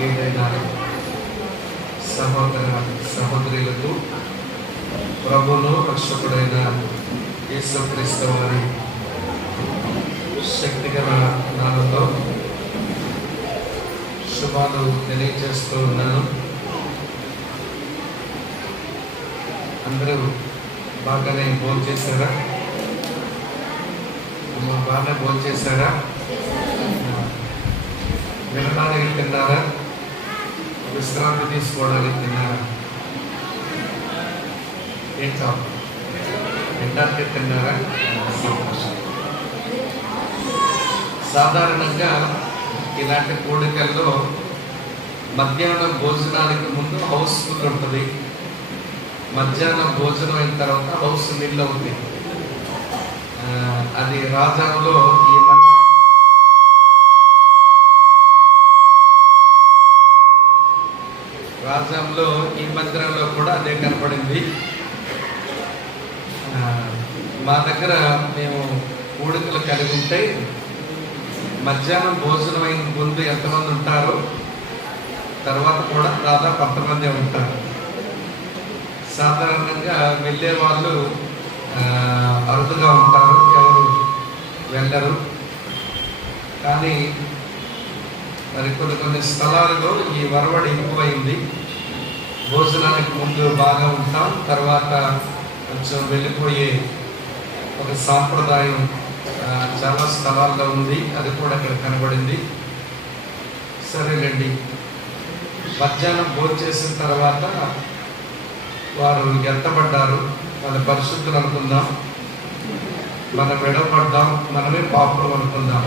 ప్రియమైన సహోదర సహోదరులకు ప్రభువును రక్షకుడైన యేసుక్రీస్తు వారి శక్తిగల నామంలో శుభాలు తెలియజేస్తూ ఉన్నాను. అందరూ బాగానే భోంచేశారా? బాగానే భోంచేశారా? వినడానికి తిన్నారా? విశ్రాంతి తీసుకోవడానికి తిన్నారా? ఏంటో వినడానికి తిన్నారా? సాధారణంగా ఇలాంటి కూడికల్లో మధ్యాహ్నం భోజనానికి ముందు హౌస్ ఫుల్ ఉంటుంది. మధ్యాహ్నం భోజనం అయిన తర్వాత హౌస్ నీళ్ళు అవుతుంది. అది రాజాంలో ఈ మందిరంలో కూడా అదే కనపడింది. మా దగ్గర మేము కూడికలు కలిగి ఉంటే మధ్యాహ్నం భోజనం అయిన ముందు ఎంతమంది ఉంటారో తర్వాత కూడా దాదాపు అంతమంది ఉంటారు. సాధారణంగా వెళ్ళే వాళ్ళు అరుదుగా ఉంటారు, ఎవరు వెళ్ళరు. కానీ మరి కొన్ని స్థలాలలో ఈ వరవడి ఎక్కువైంది. భోజనానికి ముందు బాగా ఉంటాం, తర్వాత కొంచెం వెళ్ళిపోయే ఒక సాంప్రదాయం చాలా స్థలాల్లో ఉంది. అది కూడా ఇక్కడ కనబడింది. సరేనండి, మధ్యాహ్నం భోజనం చేసిన తర్వాత వారు ఎత్తబడ్డారు. మన పరిశుద్ధులు అనుకుందాం, మనం విడవబడ్డాం, మనమే పాపం అనుకుందాం.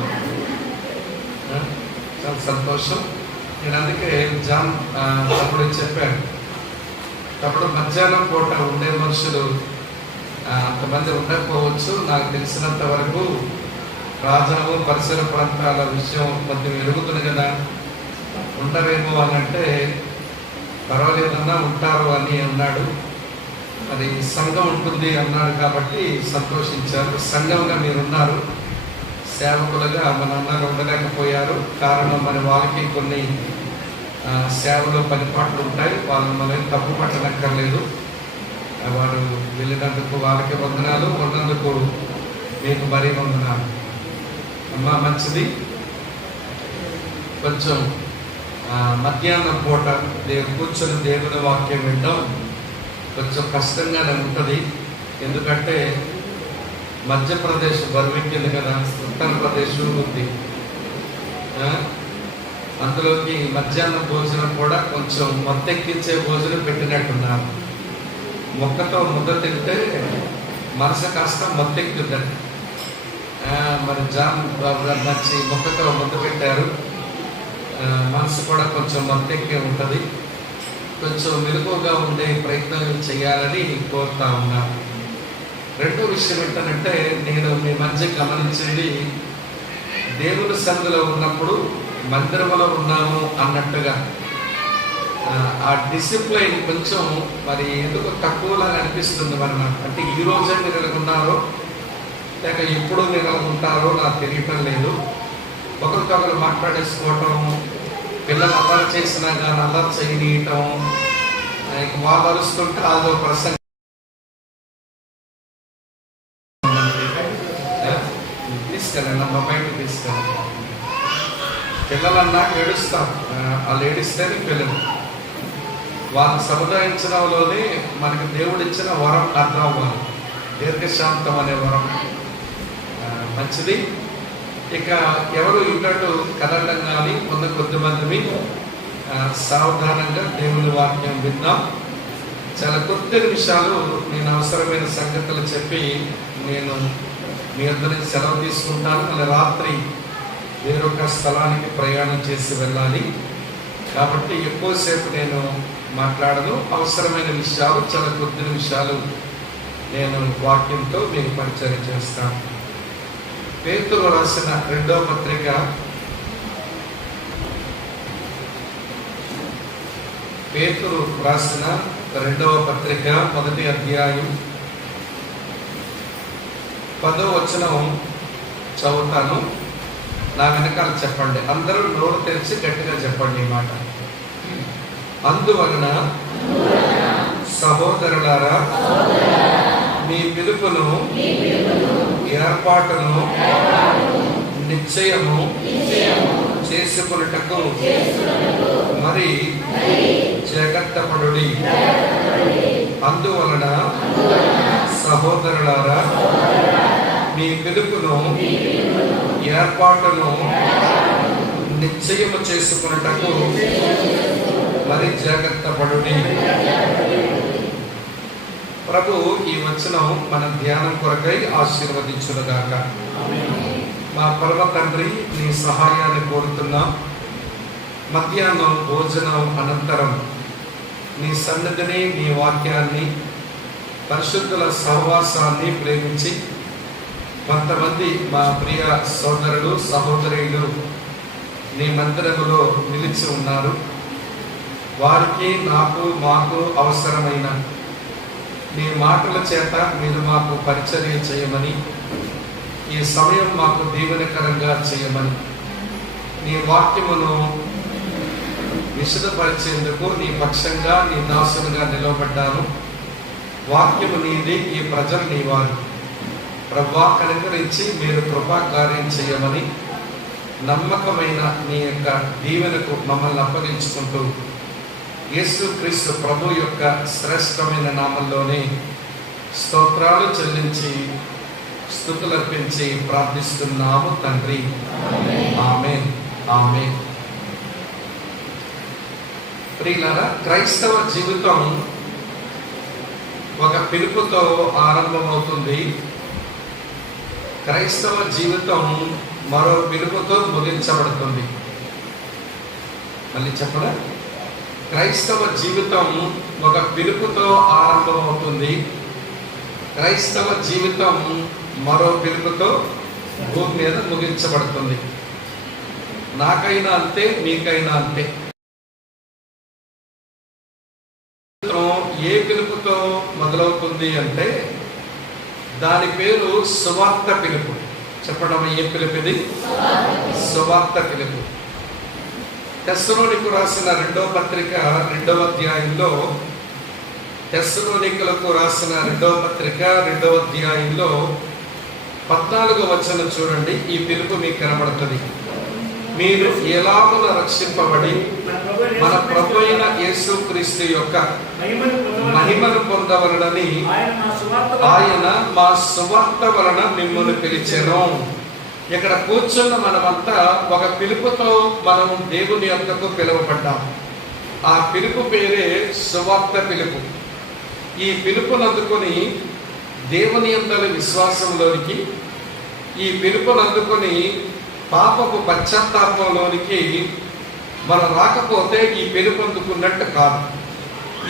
చాలా సంతోషం. నేను అందుకే జాన్ అప్పుడు చెప్పాను, అప్పుడు మధ్యాహ్నం పూట ఉండే మనుషులు అంతమంది ఉండకపోవచ్చు. నాకు తెలిసినంత వరకు రాజాము పరిసర ప్రాంతాల విషయం కొంచెం ఎరుగుతుంది కదా, ఉండవేమో అని అంటే పర్వాలేదన్నా ఉంటారు అని అన్నాడు. అది సంఘం ఉంటుంది అన్నాడు కాబట్టి సంతోషించారు. సంఘంగా మీరున్నారు, సేవకులుగా మన అన్నలు ఉండలేకపోయారు. కారణం మరి వాళ్ళకి కొన్ని సేవలో పనిపాట్లు ఉంటాయి. వాళ్ళు మనం తప్పు పట్టనక్కర్లేదు. వారు వెళ్ళినందుకు వాళ్ళకి వందనాలు, ఉన్నందుకు మీకు మరీ వందనాలు. అమ్మా మంచిది. కొంచెం మధ్యాహ్నం పూట కూర్చొని దేవుని వాక్యం వినడం కొంచెం కష్టంగానే ఉంటుంది. ఎందుకంటే మధ్యప్రదేశ్ బరువెక్కింది కదా, ఉత్తరప్రదేశ్ ఉంది. అందులోకి మధ్యాహ్నం భోజనం కూడా కొంచెం మొత్తెక్కించే భోజనం పెట్టినట్టున్నారు. మొక్కతో ముద్ద తింటే మనసు కాస్త మొత్తెక్కుతుందండి. మరి జాన్ నచ్చి మొక్కతో ముద్ద పెట్టారు. మనసు కూడా కొంచెం మొత్తెక్కి ఉంటుంది. కొంచెం మెరుగుగా ఉండే ప్రయత్నం చేయాలని కోరుతా ఉన్నాను. రెండో విషయం ఏంటంటే, నేను మీ మధ్య గమనించింది, దేవుని సన్నిధిలో ఉన్నప్పుడు మందిరంలో ఉన్నాము అన్నట్టుగా ఆ డిసిప్లైన్ కొంచెం మరి ఎందుకు తక్కువలాగా అనిపిస్తుంది మరి నాకు. అంటే ఈ రోజే మీరు ఎలా ఉన్నారో లేక ఎప్పుడు మీరు ఎలా ఉంటారో నాకు తెలియటం లేదు. ఒకరికొకరు మాట్లాడేసుకోవటం, పిల్లలు అల్లరి చేసినా కానీ అల్లరి చేయనీయటం, వాళ్ళు అరుస్తుంటే అదో ప్రసంగం. తీసుకెళ్ళండి అమ్మ, బయటకు తీసుకెళ్ళండి. పిల్లలన్నా ఏడుస్తాం, వాళ్ళు ఏడిస్తేనే పిల్లలు. వాళ్ళు సముదాయించడంలోనే మనకి దేవుడు ఇచ్చిన వరం అర్థం అవ్వాలి. దీర్ఘశాంతం అనే వరం మంచిది. ఇక ఎవరు ఇన్నట్టు కదలడం కానీ కొద్దిమంది సావధానంగా దేవుని వాక్యం విందాం. చాలా కొద్ది నిమిషాలు నేను అవసరమైన సంగతులు చెప్పి నేను మీ అందరికి సెలవు తీసుకుంటాను. మళ్ళీ రాత్రి వేరొక స్థలానికి ప్రయాణం చేసి వెళ్ళాలి కాబట్టి ఎక్కువసేపు నేను మాట్లాడను. అవసరమైన విషయాలు చాలా కొద్ది నిమిషాలు నేను వాక్యంతో మీకు పరిచయం చేస్తాను. పేతురు రాసిన రెండవ పత్రిక 1వ అధ్యాయం 10వ వచనం చదువుతాను. నా వెనకాల చెప్పండి. అందరూ నోరు తెరిచి గట్టిగా చెప్పండి ఈ మాట. అందువలన సహోదరులారా, మీ పిలుపును, ఏర్పాటును నిశ్చయము చేసుకొనుటకు మరి జాగ్రత్త పడుడి. అందువలన సహోదరులారా, మీ పిలుపును, ఏర్పాటును నిశ్చయము చేసుకొనుటకు మరి జాగ్రత్త పడుడి. ప్రభు ఈ వచనం మన ధ్యానం కొరకై ఆశీర్వదించునుగాక. మా పరమ తండ్రి, నీ సహాయాన్ని కోరుతున్నాం. మధ్యాహ్నం భోజనం అనంతరం నీ సన్నిధిని, నీ వాక్యాన్ని, పరిశుద్ధుల సహవాసాన్ని ప్రేమించి కొంతమంది మా ప్రియ సోదరులు సహోదరులు నీ మందిరములో నిలిచి ఉన్నారు. వారికి, మాకు అవసరమైన నీ మాటల చేత మీరు మాకు పరిచర్య చేయమని, ఈ సమయం మాకు దీవెనకరంగా చేయమని, నీ వాక్యమును విశదపరిచేందుకు నీ పక్షంగా, నీ దాసునిగా నిలవబడ్డాను. వాక్యము నీది, ఈ ప్రజలు నీ వారు. ప్రభువా, కనుకరించి మీరు కృపా కార్యం చేయమని నమ్మకమైన నీ యొక్క దీవెనకు మమ్మల్ని అప్పగించుకుంటూ యేసుక్రీస్తు ప్రభు యొక్క శ్రేష్టమైన నామంలోనే స్తోత్రాలు చెల్లించి స్తుతులర్పించి ప్రార్థిస్తున్నాము తండ్రి. ఆమేన్, ఆమేన్. ప్రియులారా, క్రైస్తవ జీవితం ఒక పిలుపుతో ఆరంభమవుతుంది. క్రైస్తవ జీవితం మరో పిలుపుతో ముగించబడుతుంది. మళ్ళీ చెప్పరా? క్రైస్తవ జీవితం ఒక పిలుపుతో ఆరంభమవుతుంది. క్రైస్తవ జీవితం మరో పిలుపుతో భూమి మీద ముగించబడుతుంది. నాకైనా అంతే, మీకైనా అంతే. ఏ పిలుపుతో మొదలవుతుంది అంటే దాని పేరు సువార్త పిలుపు. చెప్పడం, ఏ పిలుపు ఇది? సువార్త పిలుపు. తెస్సలోనికు రాసిన 2వ పత్రిక 2వ అధ్యాయంలో, తెస్సలోనికులకు రాసిన 2వ పత్రిక 2వ అధ్యాయంలో 14వ వచనం చూడండి. ఈ పిలుపు మీకు కనబడుతుంది. మీరు ఎలాగున రక్షింపబడి మన ప్రభు అయిన యేసుక్రీస్తు యొక్క మహిమను పొందవలనని ఆయన మా సువార్త వలన మిమ్మల్ని పిలిచెను. ఇక్కడ కూర్చున్న మనమంతా ఒక పిలుపుతో మనం దేవుని యొద్దకు పిలువబడ్డాం. ఆ పిలుపు పేరే సువార్త పిలుపు. ఈ పిలుపునందుకొని దేవుని యందలి విశ్వాసంలోనికి, ఈ పిలుపునందుకొని పాపపు పశ్చాత్తాపంలోనికి మనం రాకపోతే ఈ పిలుపు అందుకున్నట్టు కాదు.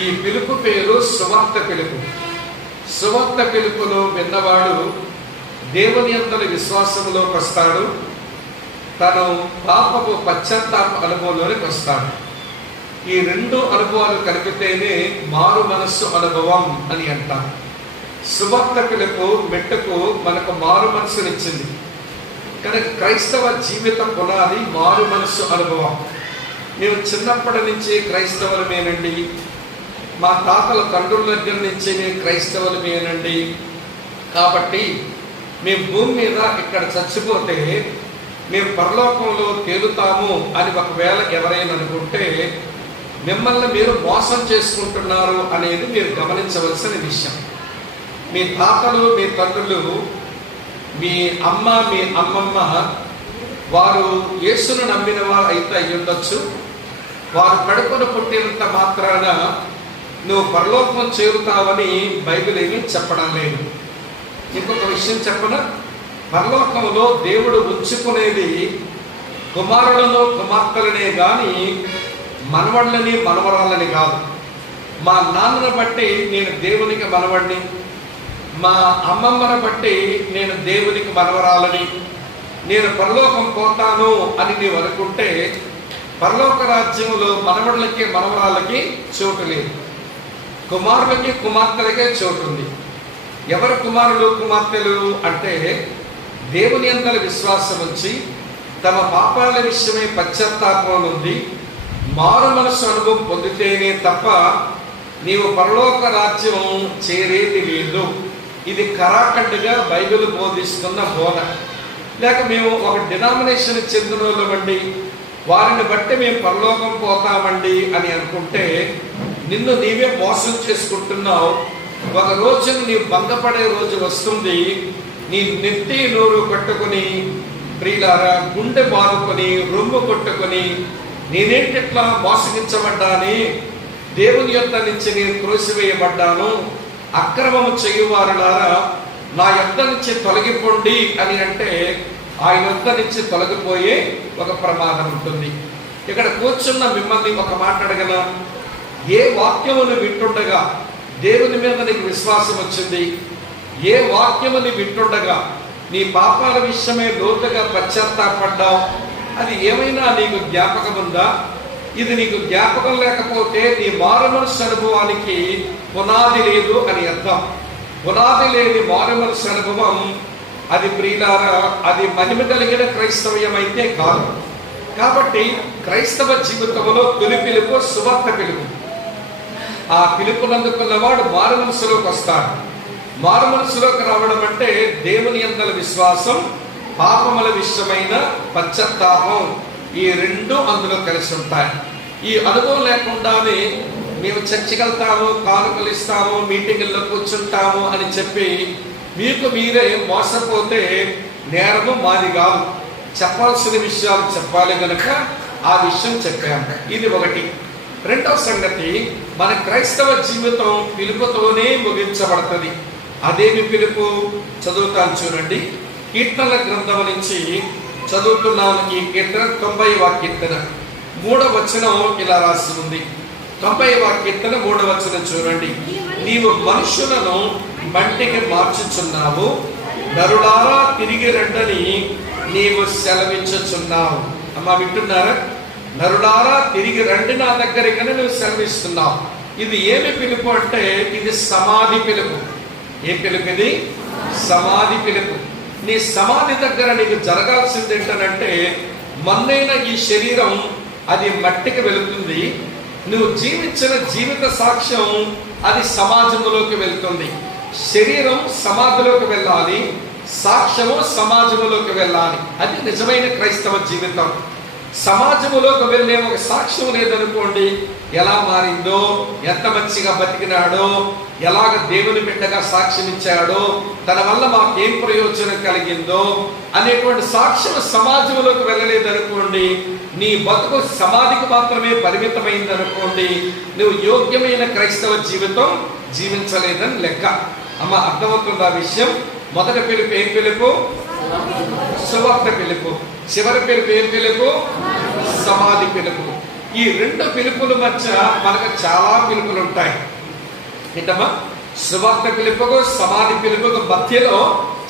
ఈ పిలుపు పేరు సువార్త పిలుపు. సువార్త పిలుపును విన్నవాడు దేవుని యందలి విశ్వాసంలోకి వస్తాడు. తను పాపపు పశ్చాత్తాప అనుభవంలోనికి వస్తాడు. ఈ 2 అనుభవాలు కలిపితేనే మారు మనస్సు అనుభవం అని అంటారు. సువార్త పిలుపు మెట్టుకు మనకు మారు మనసునిచ్చింది. కనుక క్రైస్తవ జీవిత పునాది మారు మనస్సు అనుభవం. మేము చిన్నప్పటి నుంచి క్రైస్తవులమేనండి, మా తాతల తండ్రుల దగ్గర నుంచి మేము క్రైస్తవులమేనండి, కాబట్టి మేము భూమి మీద ఇక్కడ చచ్చిపోతే మేము పరలోకంలో తేలుతాము అని ఒకవేళ ఎవరైనా అనుకుంటే మిమ్మల్ని మీరు మోసం చేసుకుంటున్నారు అనేది మీరు గమనించవలసిన విషయం. మీ తాతలు, మీ తండ్రులు, మీ అమ్మ, మీ అమ్మమ్మ వారు యేసును నమ్మిన వారు అయితే అయ్యుండొచ్చు. వారు కడుపును పుట్టినంత మాత్రాన నువ్వు పరలోకం చేరుతావని బైబిల్ ఏమీ చెప్పడం లేదు. ఇంకొక విషయం చెప్పన, పరలోకంలో దేవుడు ఉంచుకునేది కుమారులను కుమార్తెలనే కానీ మనవళ్ళని మనవరాలని కాదు. మా నాన్నను బట్టి నేను దేవునికి మనవడిని, మా అమ్మమ్మను బట్టి నేను దేవునికి మనవరాలని, నేను పరలోకం పోతాను అని నీవు అనుకుంటే పరలోక రాజ్యంలో మనవళ్ళకి మనవరాలకి చోటు లేదు. కుమారులకి కుమార్తెలకే చోటు ఉంది. ఎవరు కుమారులు కుమార్తెలు అంటే దేవుని యందలి విశ్వాసం ఉంచి తమ పాపాల విషయమై పశ్చాత్తాపం ఉంది, మారు మనసు అనుభవం పొందితేనే తప్ప నీవు పరలోక రాజ్యం చేరేది లేదు. ఇది కరాఖండ్గా బైబిల్ బోధిస్తున్న బోధ. లేక మేము ఒక డినామినేషన్ చెందిన వాళ్ళమండి, వారిని బట్టి మేము పరలోకం పోతామండి అని అనుకుంటే నిన్ను నీవే మోసం చేసుకుంటున్నావు. ఒక రోజున నీవు భంగపడే రోజు వస్తుంది. నీ నెత్తి నోరు కట్టుకుని ప్రియులారా గుండె బాదుకొని రొమ్ము కొట్టుకొని నేనేంటిట్లా మోసగించబడ్డాని, దేవుని యొద్ద నుంచి నేను త్రోసివేయబడ్డాను, అక్రమము చేయువారులారా నా యొద్ద నుంచి తొలగిపోండి అని అంటే ఆయన యొద్ద నుంచి తొలగిపోయే ఒక ప్రమాదం ఉంటుంది. ఇక్కడ కూర్చున్న మిమ్మల్ని ఒక మాట అడగన, ఏ వాక్యమును వింటుండగా దేవుని మీద నీకు విశ్వాసం వచ్చింది? ఏ వాక్యముని వింటుండగా నీ పాపాల విషయమే లోతుగా పశ్చాత్తాపడ్డావు? అది ఏమైనా నీకు జ్ఞాపకం ఉందా? ఇది నీకు జ్ఞాపకం లేకపోతే నీ మారు మనసు అనుభవానికి పునాది లేదు అని అర్థం. పునాది లేని మారు మనసు అనుభవం అది ప్రియులారా అది మహిమ కలిగిన క్రైస్తవ్యం అయితే కాదు. కాబట్టి క్రైస్తవ జీవితంలో తొలి పిలుపు సువార్త పిలుపు. ఆ పిలుపునందుకున్నవాడు మారు మనసులోకి వస్తాడు. మారు మనసులోకి రావడం అంటే దేవుని యందల విశ్వాసం, పాపముల విషయమైన పశ్చాత్తాపం, ఈ రెండు అందులో కలిసి ఉంటాయి. ఈ అనుభవం లేకుండానే మేము చర్చికి వెళ్తాము, కానుకలు ఇస్తాము, మీటింగుల్లో కూర్చుంటాము అని చెప్పి మీకు మీరే మోసపోతే నేరము మాది కాదు. చెప్పాల్సిన విషయాలు చెప్పాలి కనుక ఆ విషయం చెప్పాము. ఇది ఒకటి. రెండవ సంగతి, మన క్రైస్తవ జీవితం పిలుపుతోనే ముగించబడుతుంది. అదేమి పిలుపు? చదువుతాను చూడండి. కీర్తనల గ్రంథం నుంచి చదువుతున్నాను. ఈ కీర్తన 90వ కీర్తన 3వ వచనం ఇలా రాసి ఉంది. 90వ కీర్తన 3వ వచనం చూడండి. నీవు మనుషులను మట్టికి మార్చుచున్నావు, నరులారా తిరిగి రండని నీవు సెలవించుచున్నావు. అమ్మ వింటున్నారా? నరులారా తిరిగి రండి నా దగ్గరికి నువ్వు సెలవిస్తున్నావు. ఇది ఏమి పిలుపు అంటే ఇది సమాధి పిలుపు. ఏ పిలుపు ఇది? సమాధి పిలుపు. నీ సమాధి దగ్గర నీకు జరగాల్సింది ఏంటనంటే, మన్నైన ఈ శరీరం అది మట్టికి వెళుతుంది. నువ్వు జీవించిన జీవిత సాక్ష్యం అది సమాజంలోకి వెళ్తుంది. శరీరం సమాధిలోకి వెళ్ళాలి, సాక్ష్యము సమాజంలోకి వెళ్ళాలి. అది నిజమైన క్రైస్తవ జీవితం. సమాజంలోకి వెళ్ళే ఒక సాక్ష్యం లేదనుకోండి, ఎలా మారిందో, ఎంత మంచిగా బతికినాడో, ఎలాగ దేవుని బిడ్డగా సాక్ష్యం ఇచ్చాడో, తన వల్ల మాకేం ప్రయోజనం కలిగిందో అనేటువంటి సాక్ష్యం సమాజంలోకి వెళ్ళలేదనుకోండి, నీ బతుకు సమాధికి మాత్రమే పరిమితమైందనుకోండి, నువ్వు యోగ్యమైన క్రైస్తవ జీవితం జీవించలేదని లెక్క. అమ్మ అర్థమవుతుందా విషయం? మొదటి పిలుపు ఏం పిలుపు? సువార్త పిలుపు. చివరి పిలుపు ఏం పిలుపు? సమాధి పిలుపు. ఈ రెండు పిలుపుల మధ్య మనకు చాలా పిలుపులు ఉంటాయి. ఏంటమ్మా? సువార్త పిలుపుకు సమాధి పిలుపుకు మధ్యలో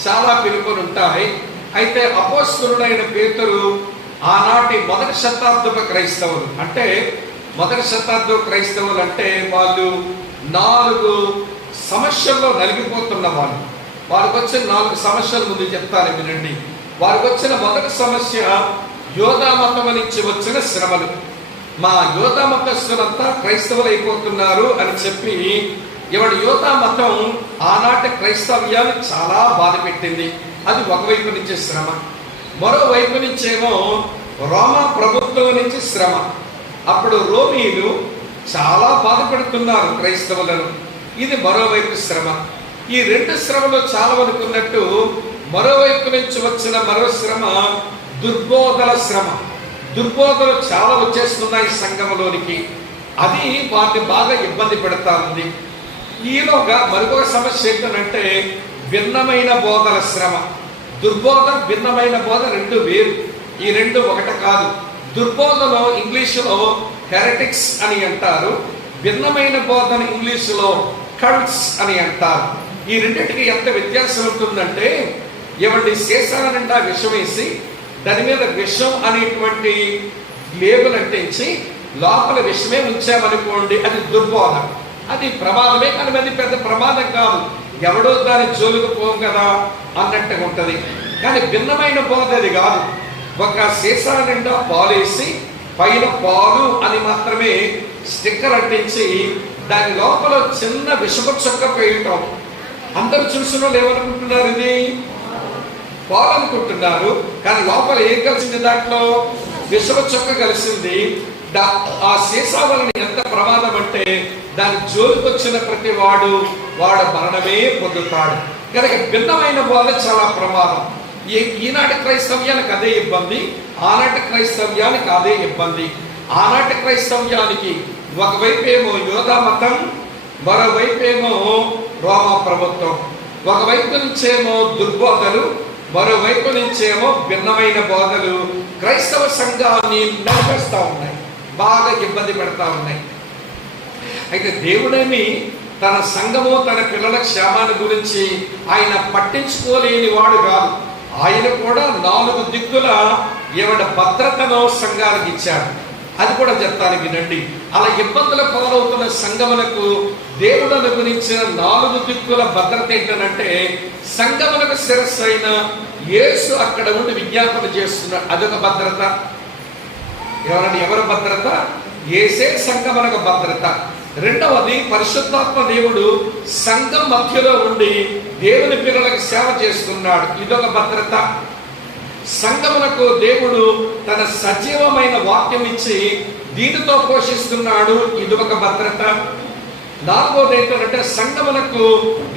చాలా పిలుపులు ఉంటాయి. అయితే అపోస్తలుడైన పేతురు ఆనాటి మొదటి శతాబ్దపు క్రైస్తవులు, అంటే మొదటి శతాబ్దపు క్రైస్తవులు అంటే వాళ్ళు 4 సమస్యల్లో నలిగిపోతున్న వాళ్ళు. వారికి వచ్చిన 4 సమస్యల ముందు చెప్తాను వినండి. వారికి వచ్చిన మొదటి సమస్య యోధా మతం నుంచి వచ్చిన శ్రమలు. మా యోధా మతస్థులంతా క్రైస్తవులు అయిపోతున్నారు అని చెప్పి ఎవడు యోధా మతం ఆనాటి క్రైస్తవ్యాన్ని చాలా బాధ పెట్టింది. అది ఒకవైపు నుంచి శ్రమ. మరోవైపు నుంచేమో రోమా ప్రభుత్వం నుంచి శ్రమ. అప్పుడు రోమీలు చాలా బాధపడుతున్నారు క్రైస్తవులను. ఇది మరోవైపు శ్రమ. ఈ 2 శ్రమలు చాలా అనుకున్నట్టు మరోవైపు నుంచి వచ్చిన మరో శ్రమ దుర్బోధల శ్రమ. దుర్బోధలు చాలా వచ్చేస్తున్నాయి సంఘంలోనికి. అది వారిని బాగా ఇబ్బంది పెడతా ఉంది. ఈలోగా మరొక సమస్య ఏంటంటే భిన్నమైన బోధల శ్రమ. దుర్బోధ, భిన్నమైన బోధ 2 వేరు. ఈ 2 ఒకటి కాదు. దుర్బోధలో ఇంగ్లీషులో హెరటిక్స్ అని అంటారు, భిన్నమైన బోధన ఇంగ్లీషులో కల్ట్స్ అని అంటారు. ఈ రెండింటికి ఎంత వ్యత్యాసం ఉంటుందంటే, ఏమండి శేషాల నిండా విషం వేసి దాని మీద విషం అనేటువంటి లేబుల్ అంటించి లోపల విషమే ఉంచామనుకోండి, అది దుర్బోధ. అది ప్రమాదమే, కానీ అది పెద్ద ప్రమాదం కాదు, ఎవడో దాని జోలికి పోం కదా అన్నట్టుగా ఉంటుంది. కానీ భిన్నమైన బోధ అది కాదు. ఒక సీసా నిండా పాలేసి పైన పాలు అని మాత్రమే స్టిక్కర్ అంటించి దాని లోపల చిన్న విషపు చుక్క వేయటం. అందరూ చూసిన వాళ్ళు ఏమనుకుంటున్నారు? ఇది పాలు అనుకుంటున్నారు. కానీ లోపల ఏం కలిసింది? దాంట్లో విషపు చుక్క కలిసింది. ఆ సీసా వలన ఎంత ప్రమాదం అంటే దాని జోలికి వచ్చిన ప్రతి వాడు మరణమే పొందుతాడు. కనుక భిన్నమైన వాళ్ళు చాలా ప్రమాదం. ఈనాటి క్రైస్తవ్యానికి అదే ఇబ్బంది, ఆనాటి క్రైస్తవ్యానికి అదే ఇబ్బంది. ఆనాటి క్రైస్తవ్యానికి ఒకవైపు ఏమో యోధా మతం, మరోవైపేమో రోమా ప్రభుత్వం. ఒకవైపు నుంచేమో దుర్బోధలు, మరోవైపు నుంచేమో భిన్నమైన బోధలు క్రైస్తవ సంఘాన్ని నడిపిస్తూ ఉన్నాయి, బాగా ఇబ్బంది పెడతా ఉన్నాయి. అయితే దేవుడేమి తన సంఘము, తన పిల్లల క్షేమాన్ని గురించి ఆయన పట్టించుకోలేని వాడు కాదు. ఆయన కూడా 4 దిక్కుల భద్రతను సంఘానికి ఇచ్చాడు. అది కూడా చెప్తాను, వినండి. అలా ఇబ్బందుల పాలవుతున్న సంఘములకు దేవుడు అనుగురించిన 4 దిక్కుల భద్రత ఏంటంటే, సంఘములకు శిరస్సు అయిన యేసు అక్కడ ఉండి విజ్ఞాపన చేస్తున్నాడు. అదొక భద్రత. ఎవరి భద్రత? యేసే సంఘములకు భద్రత. రెండవది, పరిశుద్ధాత్మ దేవుడు సంఘం మధ్యలో ఉండి దేవుని పిల్లలకు సేవ చేస్తున్నాడు. ఇదొక భద్రత. సంఘమునకు దేవుడు తన సజీవమైన వాక్యం ఇచ్చి దీనితో పోషిస్తున్నాడు. ఇది ఒక భద్రత. నాలుగోది ఏంటంటే, సంఘమునకు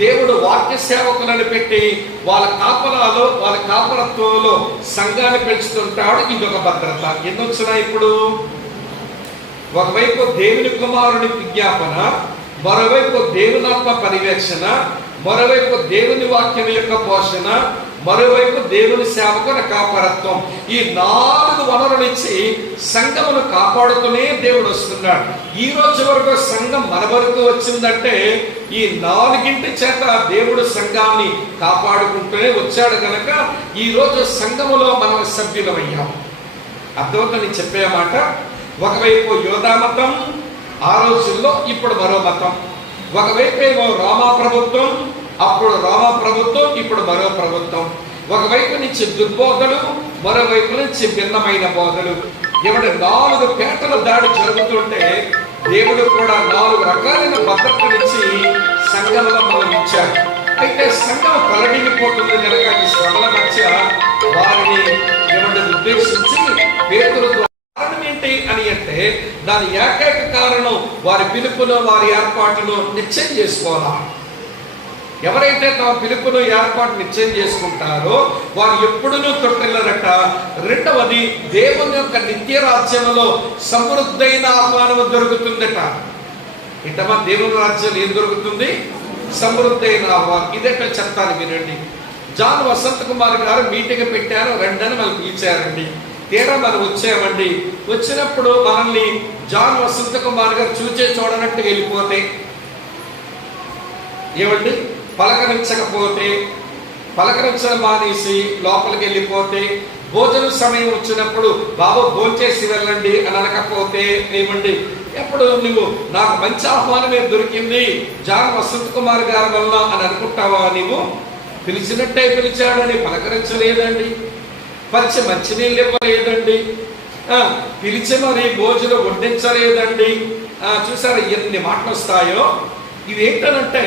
దేవుడు వాక్య సేవకులను పెట్టి వాళ్ళ కాపలత్వంలో సంఘాన్ని పెంచుతుంటాడు. ఇదొక భద్రత. ఎన్ని వచ్చినాయి ఇప్పుడు? ఒకవైపు దేవుని కుమారుని విజ్ఞాపన, మరోవైపు దేవునాత్మ పర్యవేక్షణ, మరోవైపు దేవుని వాక్యం యొక్క పోషణ, మరోవైపు దేవుని సేవకుల కాపరత్వం. ఈ 4 వనరులిచ్చి సంఘమును కాపాడుతూనే దేవుడు వస్తున్నాడు. ఈ రోజు వరకు సంఘం మన వరకు వచ్చిందంటే ఈ 4 చేత దేవుడు సంఘాన్ని కాపాడుకుంటూనే వచ్చాడు. కనుక ఈ రోజు సంఘములో మనం సభ్యులమయ్యాం. అర్థమవుతుంది నేను చెప్పే మాట. ఒకవైపు యోధా మతం ఆ రోజుల్లో, ఇప్పుడు మరో మతం. ఒకవైపు ఏమో రోమా ప్రభుత్వం, అప్పుడు రోమా ప్రభుత్వం, ఇప్పుడు మరో ప్రభుత్వం. ఒకవైపు నుంచి దుర్బోధలు, మరోవైపు నుంచి భిన్నమైన బోధలు. 4 పేటల దాడి జరుగుతుంటే దేవుడు కూడా 4 రకాలైన భద్రతనిచ్చి సంఘంలో మనం ఇచ్చాడు. అయితే సంఘం తలడిల్లిపోతుంది కనుక ఈ శ్రమల మధ్య వారిని ఉద్దేశించి పేతురు కారణం ఏంటి అని అంటే, దాని ఏకైక కారణం వారి పిలుపును, వారి ఏర్పాటును నిశ్చయం చేసుకోవాలా. ఎవరైతే తమ పిలుపును ఏర్పాటు నిశ్చయం చేసుకుంటారో వారు ఎప్పుడూ తొట్టిల్లరట. రెండవది, దేవుని యొక్క నిత్య రాజ్యంలో సమృద్ధైన ఆహ్వానం దొరుకుతుందట. ఇంతమా దేవుని రాజ్యంలో ఏం దొరుకుతుంది? సమృద్ధైన ఆహ్వానం. ఇదెక్కడ చెప్తాను, వినండి. జాన్ వసంత కుమార్ గారు మీటింగ్ పెట్టారు, రెండని మనం పిలిచారండి. తీరా మనం వచ్చామండి. వచ్చినప్పుడు మనల్ని జాన్ వసంత కుమార్ గారు చూడనట్టు వెళ్ళిపోతే, ఏమండి, పలకరించడం మానేసి లోపలికి వెళ్ళిపోతే, భోజన సమయం వచ్చినప్పుడు బాబు భోంచేసి వెళ్ళండి అని అనకపోతే, ఏమండి, ఎప్పుడు నువ్వు నాకు మంచి ఆహ్వానమే దొరికింది జాన్ వసంత కుమార్ గారి వల్ల అని అనుకుంటావా? నువ్వు పిలిచినట్టే పిలిచాడని పలకరించలేదండి, పరిచి మంచినీళ్ళు ఇవ్వలేదండి, పిలిచి మరి భోజనం వడ్డించలేదండి. చూసారా ఎన్ని మాటలు వస్తాయో. ఇది ఏంటనంటే,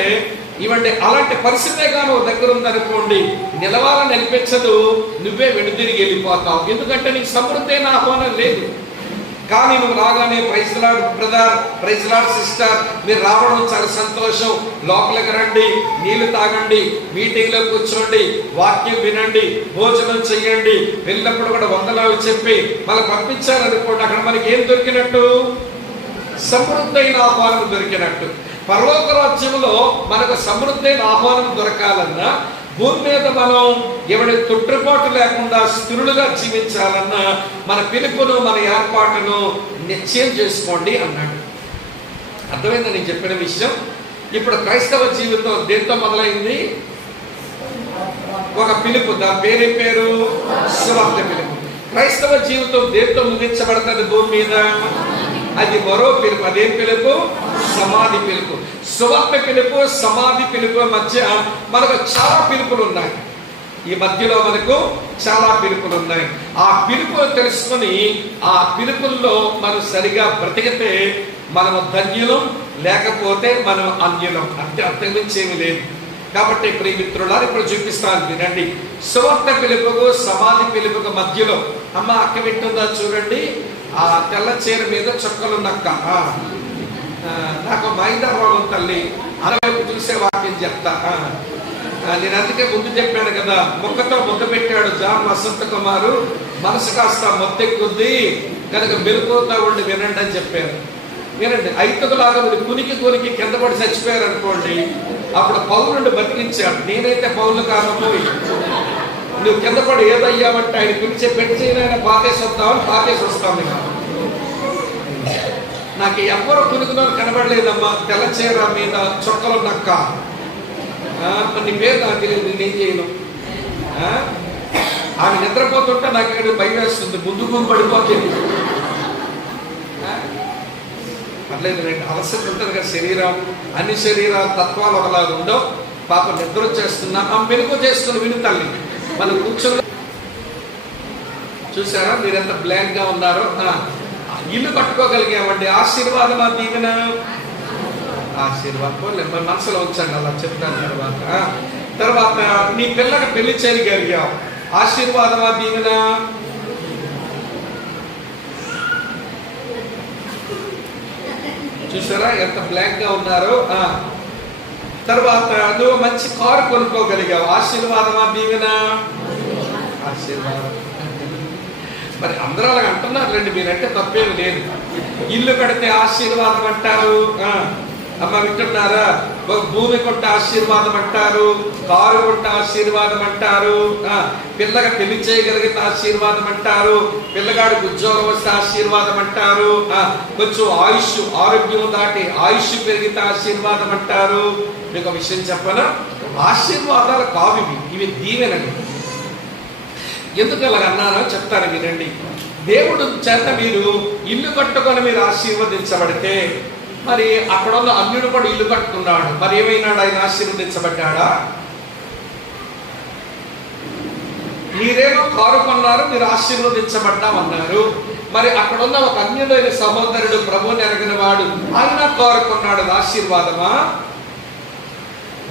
ఇవండి అలాంటి పరిస్థితే కానీ దగ్గర ఉందనుకోండి, నిలవాలని అనిపించదు, నువ్వే వెనుదిరిగి వెళ్ళిపోతావు. ఎందుకంటే నీకు సమృద్ధి అయిన ఆహ్వానం లేదు. కానీ నువ్వు రాగానే praise lord brother, praise lord sister, మీరు రావడం చాలా సంతోషం, లోపలికి రండి, నీళ్లు తాగండి, మీటింగ్లో కూర్చోండి, వాక్యం వినండి, భోజనం చెయ్యండి, వెళ్ళినప్పుడు కూడా వందనాలు చెప్పి మళ్ళీ పంపించాలనుకోండి, అక్కడ మనకి ఏం దొరికినట్టు? సమృద్ధైన ఆహ్వానం దొరికినట్టు. పరలోక రాజ్యంలో మనకు సమృద్ధైన ఆహ్వానం దొరకాలన్నా, భూమి మీద మనం తొట్టుపాటు లేకుండా స్థిరులుగా జీవించాలన్నా మన పిలుపును, మన ఏర్పాటును నిశ్చయం చేసుకోండి అన్నాడు. అర్థమైందా నేను చెప్పిన విషయం? ఇప్పుడు క్రైస్తవ జీవితం దేంతో మొదలైంది? ఒక పిలుపు, దాని పేరు సువార్త పిలుపు. క్రైస్తవ జీవితం దేంతో ముగించబడుతుంది భూమి మీద? అది మరో పిలుపు. అదేం పిలుపు? సమాధి పిలుపు. సువార్త పిలుపు, సమాధి పిలుపు మధ్య మనకు చాలా పిలుపులు ఉన్నాయి. ఈ మధ్యలో మనకు చాలా పిలుపులు ఉన్నాయి. ఆ పిలుపులు తెలుసుకొని ఆ పిలుపుల్లో మనం సరిగా బ్రతికితే మనము ధన్యులం, లేకపోతే మనం అన్యులం. అంటే అంతకుమించేమీ లేదు. కాబట్టి ప్రియమిత్రులారు ఇప్పుడు చూపిస్తాను వినండి. సువార్త పిలుపుకు సమాధి పిలుపుకు మధ్యలో అమ్మ అక్క వింటుందా చూడండి. ఆ తెల్ల చీర మీద చుక్కలున్నక్క నాకు మైదా రోగం తల్లి అరవైపు చూసే వాక్యం చెప్తా. నేను అందుకే ముందు చెప్పాను కదా, మొక్కతో ముద్ద పెట్టాడు జాన్ వసంత కుమారు, మనసు కాస్త మొత్తెక్కుద్ది కనుక మెలుకుతా ఉండి వినండి అని చెప్పాను. వినండి, ఐతుకులాగా మీరు కునికి కింద పడి చచ్చిపోయారు అనుకోండి, అప్పుడు పౌరుని బతికించాడు. నేనైతే పౌరులు కాకపోయి నువ్వు కింద పడి ఏదయ్యావంటే ఆయన పిలిచే పెట్టి పాతేసి వస్తామని పాతేసి వస్తాం. నాకు ఎవ్వరు కునుకులో కనబడలేదమ్మా, తెల్ల చీర మీద చుక్కలు నక్క. నీ పేరు నాకు తెలియదు, నేనేం చేయను. ఆమె నిద్రపోతుంటే నాకు ఇక్కడ భయం వేస్తుంది, ముందుకు పడిపోతుంది. పర్లేదు రండి, అవసరం ఉంటుంది కదా శరీరం. అన్ని శరీర తత్వాలు ఒకలాగా ఉండవు. పాప నిద్ర వచ్చేస్తున్నా ఆమె వెనుక చేస్తున్న విను తల్లి. మనం కూర్చొని చూసారా మీరు ఎంత బ్లాంక్ గా ఉన్నారో. ఇల్లు కట్టుకోగలిగామండి. ఆశీర్వాదమా దీవెన? ఆశీర్వాదం మనసులో వచ్చండి, అలా చెప్తాను. తర్వాత నీ పిల్లకి పెళ్లి చేయగలిగావు. ఆశీర్వాదమా దీవెన? చూసారా ఎంత బ్లాంక్ గా ఉన్నారో. తర్వాత నువ్వు మంచి కారు కొనుక్కోగలిగావు. ఆశీర్వాదమా దీవెన? ఆశీర్వాదం. మరి అందరూ అలాగ అంటున్నారు రండి, మీరంటే తప్పేమి లేదు. ఇల్లు కడితే ఆశీర్వాదం అంటారు. అమ్మ వింటున్నారా? భూమి కొంటే ఆశీర్వాదం అంటారు, కారు కొంటే ఆశీర్వాదం అంటారు, పిల్లగా పెళ్లి చేయగలిగితే ఆశీర్వాదం అంటారు, పిల్లగాడికి ఉద్యోగం వస్తే ఆశీర్వాదం అంటారు, కొంచెం ఆరోగ్యం దాటి ఆయుష్ పెరిగితే ఆశీర్వాదం అంటారు. మీకు ఒక విషయం చెప్పనా, ఆశీర్వాదాలు కావు ఇవి దీవెనలు. ఎందుకు అలాగ అన్నానో చెప్తాను వినండి. దేవుడు చేత మీరు ఇల్లు కట్టుకొని మీరు ఆశీర్వదించబడితే, మరి అక్కడ ఉన్న అన్యుడు కూడా ఇల్లు కట్టుకున్నాడు, మరి ఏమైనాడు? ఆయన ఆశీర్వదించబడ్డాడా? మీరేమో కారు కొన్నారు, మీరు ఆశీర్వదించబడ్డామన్నారు. మరి అక్కడ ఉన్న ఒక అన్యుడైన సహోదరుడు ప్రభువుని ఎరగిన వాడు, ఆయన కారు కొన్నాడు, ఆశీర్వాదమా?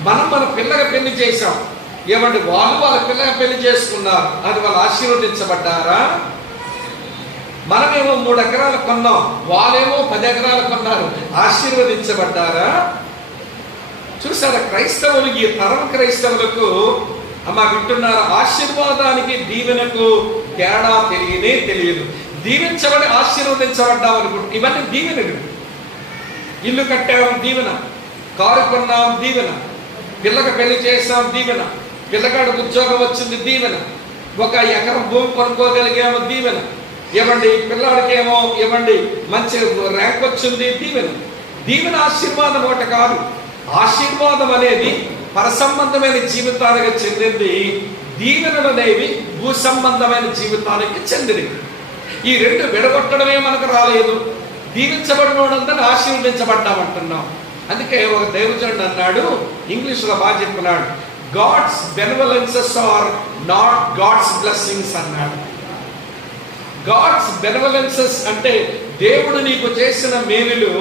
మనం మన పిల్లగా పెళ్లి చేశాం, ఏమంటే వాళ్ళ పిల్లగా పెళ్లి చేసుకున్నారు, అది వాళ్ళు ఆశీర్వదించబడ్డారా? మనమేమో 3 ఎకరాలు కొన్నాం, వాళ్ళేమో 10 ఎకరాలు కొన్నారు, ఆశీర్వదించబడ్డారా? చూసారా క్రైస్తవులు, ఈ తరం క్రైస్తవులకు అమ్మ వింటున్నారా, ఆశీర్వాదానికి దీవెనకు తేడా తెలియదు. దీవించబడి ఆశీర్వదించబడ్డాం అనుకుంటు, ఇవన్నీ దీవెనలు. ఇల్లు కట్టాం దీవెన, కారు కొన్నాం దీవెన, పిల్లకి పెళ్లి చేసాం దీవెన, పిల్లగాడికి ఉద్యోగం వచ్చింది దీవెన, 1 ఎకరం భూమి కొనుక్కోగలిగాము దీవెన, ఏమండి పిల్లాడికేమో ఏమండి మంచి ర్యాంక్ వచ్చింది దీవెన. ఆశీర్వాదం ఒకటి కాదు. ఆశీర్వాదం అనేది పరసంబంధమైన జీవితానికి చెందింది, దీవెనలు అనేవి భూ సంబంధమైన జీవితానికి చెందినవి. ఈ రెండు విడగొట్టడమే మనకు రాలేదు. దీవించబడినోడంతా ఆశీర్వదించబడ్డామంటున్నాం. అందుకే ఒక దైవజనుడు అన్నాడు, ఇంగ్లీష్లో బాగా చెప్తున్నాడు, God's benevolences are not God's blessings అన్నాడు. గాడ్స్ బెనవలెన్సెస్ అంటే దేవుడు నీకు చేసిన మేలులు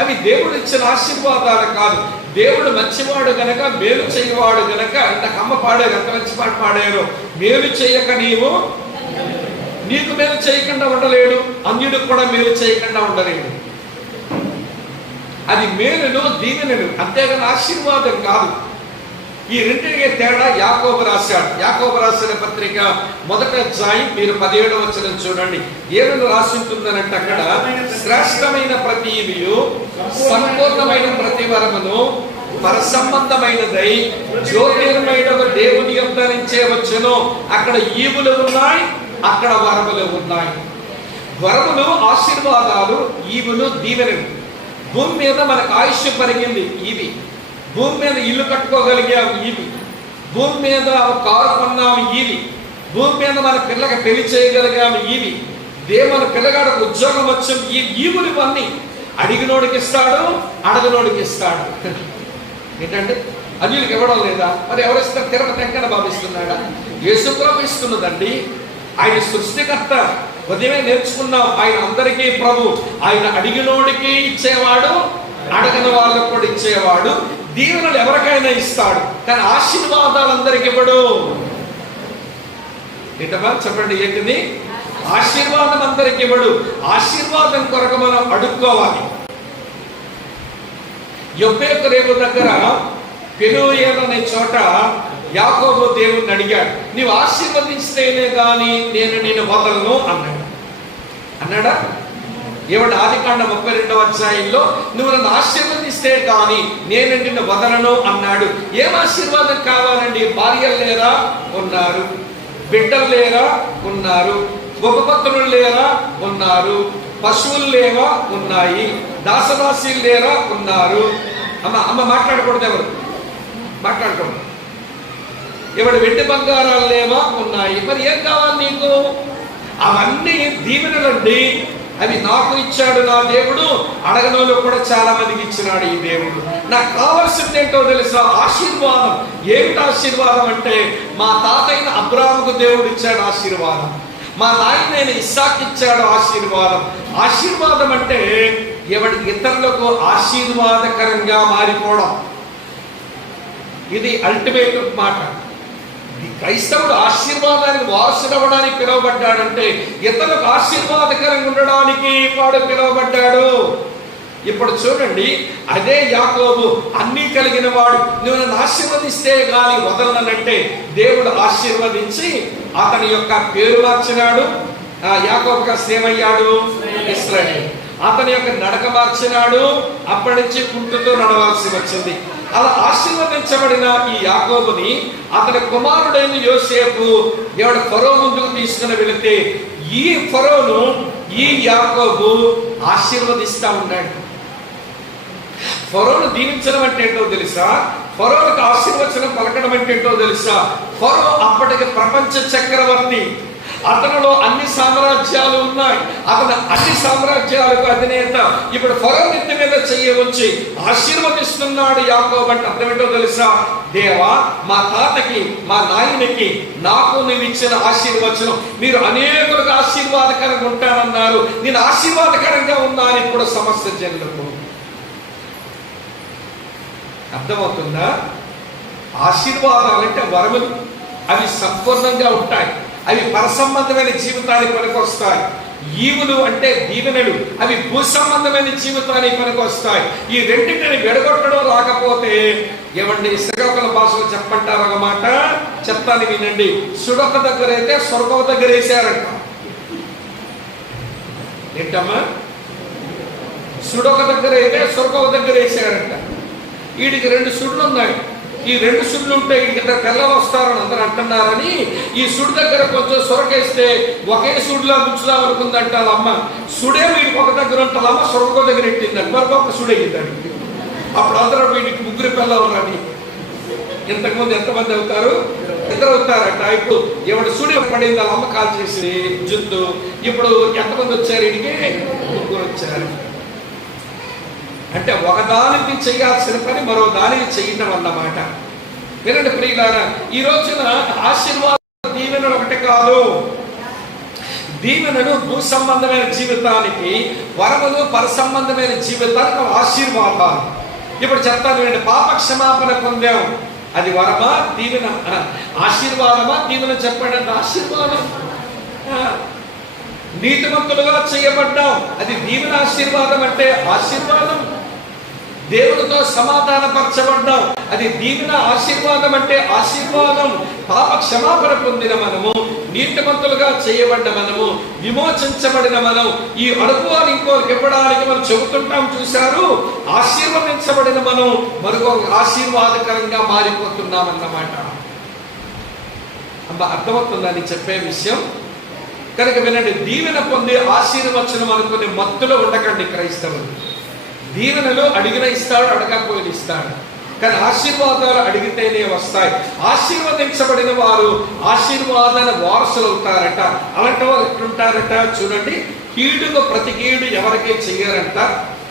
అవి దేవుడు ఇచ్చిన ఆశీర్వాదాలు కాదు. దేవుడు మంచివాడు గనక, మేలు చేయవాడు గనక, అంత కమ్మ పాడారు, ఎంత మంచి పాట పాడారు, మేలు చేయక నీకు మేలు చేయకుండా ఉండలేడు, అన్యుడికి కూడా మేలు చేయకుండా ఉండలేడు. అది మేలును దీవెనలు, అంతేగాని ఆశీర్వాదం కాదు. ఈ రెండింటికి తేడా యాకోబు రాశాడు. యాకోబు రాసిన పత్రిక 1వ అధ్యాయం మీరు 17వ వచనం చూడండి. ఏమని రాసి ఉంటుందనంటే, అక్కడ శ్రేష్టమైన ప్రతి ఈవియు సంపూర్ణమైన ప్రతి వరమును పరసంబంధమైనదై జ్యోతిర్మయుడ దేవుని యొద్ద నుంచే వచ్చెను. అక్కడ ఈవులు ఉన్నాయి, అక్కడ వరములు ఉన్నాయి. వరములు ఆశీర్వాదాలు, ఈవులు దీవెనలు. భూమి మీద మనకు ఆయుష్ పెరిగింది ఇవి, భూమి మీద ఇల్లు కట్టుకోగలిగాము ఇవి, భూమి మీద కారు కొన్నాము ఇవి, భూమి మీద మన పిల్లకి పెళ్లి చేయగలిగాము ఇవి, మన పిల్లగాడికి ఉద్యోగం వచ్చాం ఈ ఈవులు ఇవన్నీ అడిగినోడికి ఇస్తాడు, అడగనోడికి ఇస్తాడు. ఏంటంటే అన్యులకు ఇవ్వడం లేదా? మరి ఎవరిస్తారు? తిరుపతి వెంకన్న బాబు ఇస్తున్నాడా? యేసుప్రభు ఇస్తున్నదండి. ఆయన సృష్టికర్త. ఉదయమే నేర్చుకున్నాం, ఆయన అందరికీ ప్రభు. ఆయన అడిగినోడికి ఇచ్చేవాడు, అడగని వాళ్ళకు కూడా ఇచ్చేవాడు. దీవెనలు ఎవరికైనా ఇస్తాడు, కానీ ఆశీర్వాదాలు అందరికి ఇవ్వడు. ఏంటమ్మా చెప్పండి, ఏంటిది? ఆశీర్వాదం అందరికి ఇవ్వడు. ఆశీర్వాదం కొరకు మనం అడుక్కోవాలి. యొప్పేకు రేపు దగ్గర పెనుయేలు అనే చోట యాకోబు దేవుణ్ణి అడిగాడు, నీవు ఆశీర్వదిస్తేనే గాని నేను నిన్ను వదలను అన్నాడు. అన్నాడా? ఏమంటే ఆదికాండం 32వ అధ్యాయంలో నువ్వు నన్ను ఆశీర్వదిస్తే కానీ నేను నిన్ను వదలను అన్నాడు. ఏం ఆశీర్వాదం కావాలండి? భార్యలు లేరా? ఉన్నారు. బిడ్డలు లేరా? ఉన్నారు. ఉపపత్నులు లేరా? ఉన్నారు. పశువులు లేవా? ఉన్నాయి. దాసదాసీలు లేరా? ఉన్నారు. అమ్మ మాట్లాడకూడదు, ఎవరు మాట్లాడకూడదు. ఎవడు వెండి బంగారాలు లేవా? ఉన్నాయి. మరి ఏం కావాలి నీకు? అవన్నీ దీవెనలండి. అవి నాకు ఇచ్చాడు నా దేవుడు, అడగనోళ్ళు కూడా చాలా మందికి ఇచ్చినాడు ఈ దేవుడు. నాకు కావాల్సింది ఏంటో తెలుసా? ఆశీర్వాదం. ఏమిటి ఆశీర్వాదం అంటే, మా తాతయ్య అబ్రాహాముకు దేవుడు ఇచ్చాడు ఆశీర్వాదం, మా నాయన ఇస్సాకు ఇచ్చాడు ఆశీర్వాదం. ఆశీర్వాదం అంటే ఎవడి ఇతరులకు ఆశీర్వాదకరంగా మారిపోవడం. ఇది అల్టిమేట్ మాట. క్రైస్తవుడు ఆశీర్వాదానికి వారసుడవడానికి పిలువబడ్డాడంటే ఇతరులకు ఆశీర్వాదకరంగా ఉండడానికి వాడు పిలువబడ్డాడు. ఇప్పుడు చూడండి, అదే యాకోబు అన్నీ కలిగిన వాడు. నువ్వు నన్ను ఆశీర్వదిస్తే గాని వదలనంటే దేవుడు ఆశీర్వదించి అతని యొక్క పేరు మార్చినాడు. యాకోబు కాస్త ఏమయ్యాడు? ఇశ్రాయేలు. అతని యొక్క నడక మార్చినాడు. అప్పటి నుంచి కుంటుతో నడవాల్సి వచ్చింది. అలా ఆశీర్వదించబడిన ఈ యాకోబుని అతని కుమారుడైన యోసేపు ఎవడు ఫరో ముందుకు తీసుకుని వెళితే ఈ ఫరోను ఈ యాకోబు ఆశీర్వదిస్తా ఉన్నాడు. ఫరోను దీవించడం అంటే ఏంటో తెలుసా? ఫరోనికి ఆశీర్వచనం పలకడం అంటే ఏంటో తెలుసా? ఫరో అప్పటికి ప్రపంచ చక్రవర్తి. అతనిలో అన్ని సామ్రాజ్యాలు ఉన్నాయి. అతను అన్ని సామ్రాజ్యాలకు అధినేత. ఇప్పుడు ఫరో నెత్తి మీద చేయవచ్చి ఆశీర్వదిస్తున్నాడు యాకోబు అంటే అర్థం ఏంటో తెలుసా? దేవా, మా తాతకి మా నాయనకి నాకు నువ్వు ఇచ్చిన ఆశీర్వచనం, మీరు అనేకులకు ఆశీర్వాదకరంగా ఉంటానన్నారు, నేను ఆశీర్వాదకరంగా ఉన్నాను ఇప్పుడు సమస్త జనులకు. అర్థమవుతుందా? ఆశీర్వాదాలంటే వరములు. అవి సంపూర్ణంగా ఉంటాయి. అవి పరసంబంధమైన జీవితానికి పనికొస్తాయి. ఈవులు అంటే దీవెనలు, అవి భూ సంబంధమైన జీవితానికి పనికొస్తాయి. ఈ రెండింటిని విడగొట్టడం రాకపోతే ఏమండి, శ్రీకాకుళం భాషలో చెప్పంటారు ఒక మాట, చెప్తాను వినండి. సుడొక దగ్గర అయితే స్వర్గం దగ్గర వేసారంట. ఏంటమ్మా? సుడొక దగ్గర అయితే స్వర్గం దగ్గర వేసారంట. వీడికి 2 సుడులు ఉన్నాయి. ఈ 2 సుడులు ఉంటే వీడికి ఇద్దరు పిల్లలు వస్తారని అందరూ అంటున్నారని ఈ సుడి దగ్గర కొంచెం సొరకేస్తే ఒకే సుడిలా ముంచుదాం అనుకుందంట అమ్మ. సుడే వీడికి ఒక దగ్గర ఉంటుంది, అమ్మ సొరకో దగ్గర ఎట్టిందండి, మరొక సుడి అయ్యిందండి. అప్పుడు అందరూ వీడికి 3 పిల్లలు అని. ఇంతకుముందు ఎంతమంది అవుతారు? 2 అవుతారట. ఇప్పుడు ఎవడు సుడి పడింది వాళ్ళ అమ్మ కాల్ చేసి జుత్తు. ఇప్పుడు ఎంతమంది వచ్చారు? వీడికి 3 వచ్చారు. అంటే ఒకదానికి చేయాల్సిన పని మరో దానికి చేయటం అన్నమాట. వినండి ప్రియులారా, ఈ రోజున ఆశీర్వాద దీవెనలు ఒకటి కాదు. దీవెనలు భూ సంబంధమైన జీవితానికి, వరములు పరసంబంధమైన జీవితానికి ఆశీర్వాదాలు. ఇప్పుడు చెప్తాను వినండి. పాప క్షమాపణ పొందాం, అది వరమా దీవెన? ఆశీర్వాదమా దీవెన? చెప్పండి. ఆశీర్వాదం. నీతిమంతులుగా చేయబడ్డాం, అది దీవెన. ఆశీర్వాదం అంటే ఆశీర్వాదం. దేవుడితో సమాధానపరచబడ్డాం, అది దీవెన. ఆశీర్వాదం అంటే ఆశీర్వాదం. పాప క్షమాపణ పొందిన మనము, నీతిమంతులుగా చేయబడ్డ మనము, విమోచించబడిన మనం, ఈ అనుభవాన్ని ఇంకోరికి ఇవ్వడానికి మనం చెబుతుంటాం. చూశారు, ఆశీర్వదించబడిన మనం మరొక ఆశీర్వాదకరంగా మారిపోతున్నామన్నమాట. అర్థమవుతుందా నేను చెప్పే విషయం? కనుక వినండి, దీవెన పొంది ఆశీర్వచనం అనుకునే మత్తులో ఉండకండి క్రైస్తవులు. దీవెనలు అడిగిన ఇస్తాడు, అడగకపోయిన ఇస్తాడు, కానీ ఆశీర్వాదాలు అడిగితేనే వస్తాయి. ఆశీర్వదించబడిన వారు ఆశీర్వాదాన్ని వారసులు అవుతారట. అలాంటి వారు ఎట్లుంటారట చూడండి. కీడుకు ప్రతి కీడు ఎవరికీ చెయ్యరంట,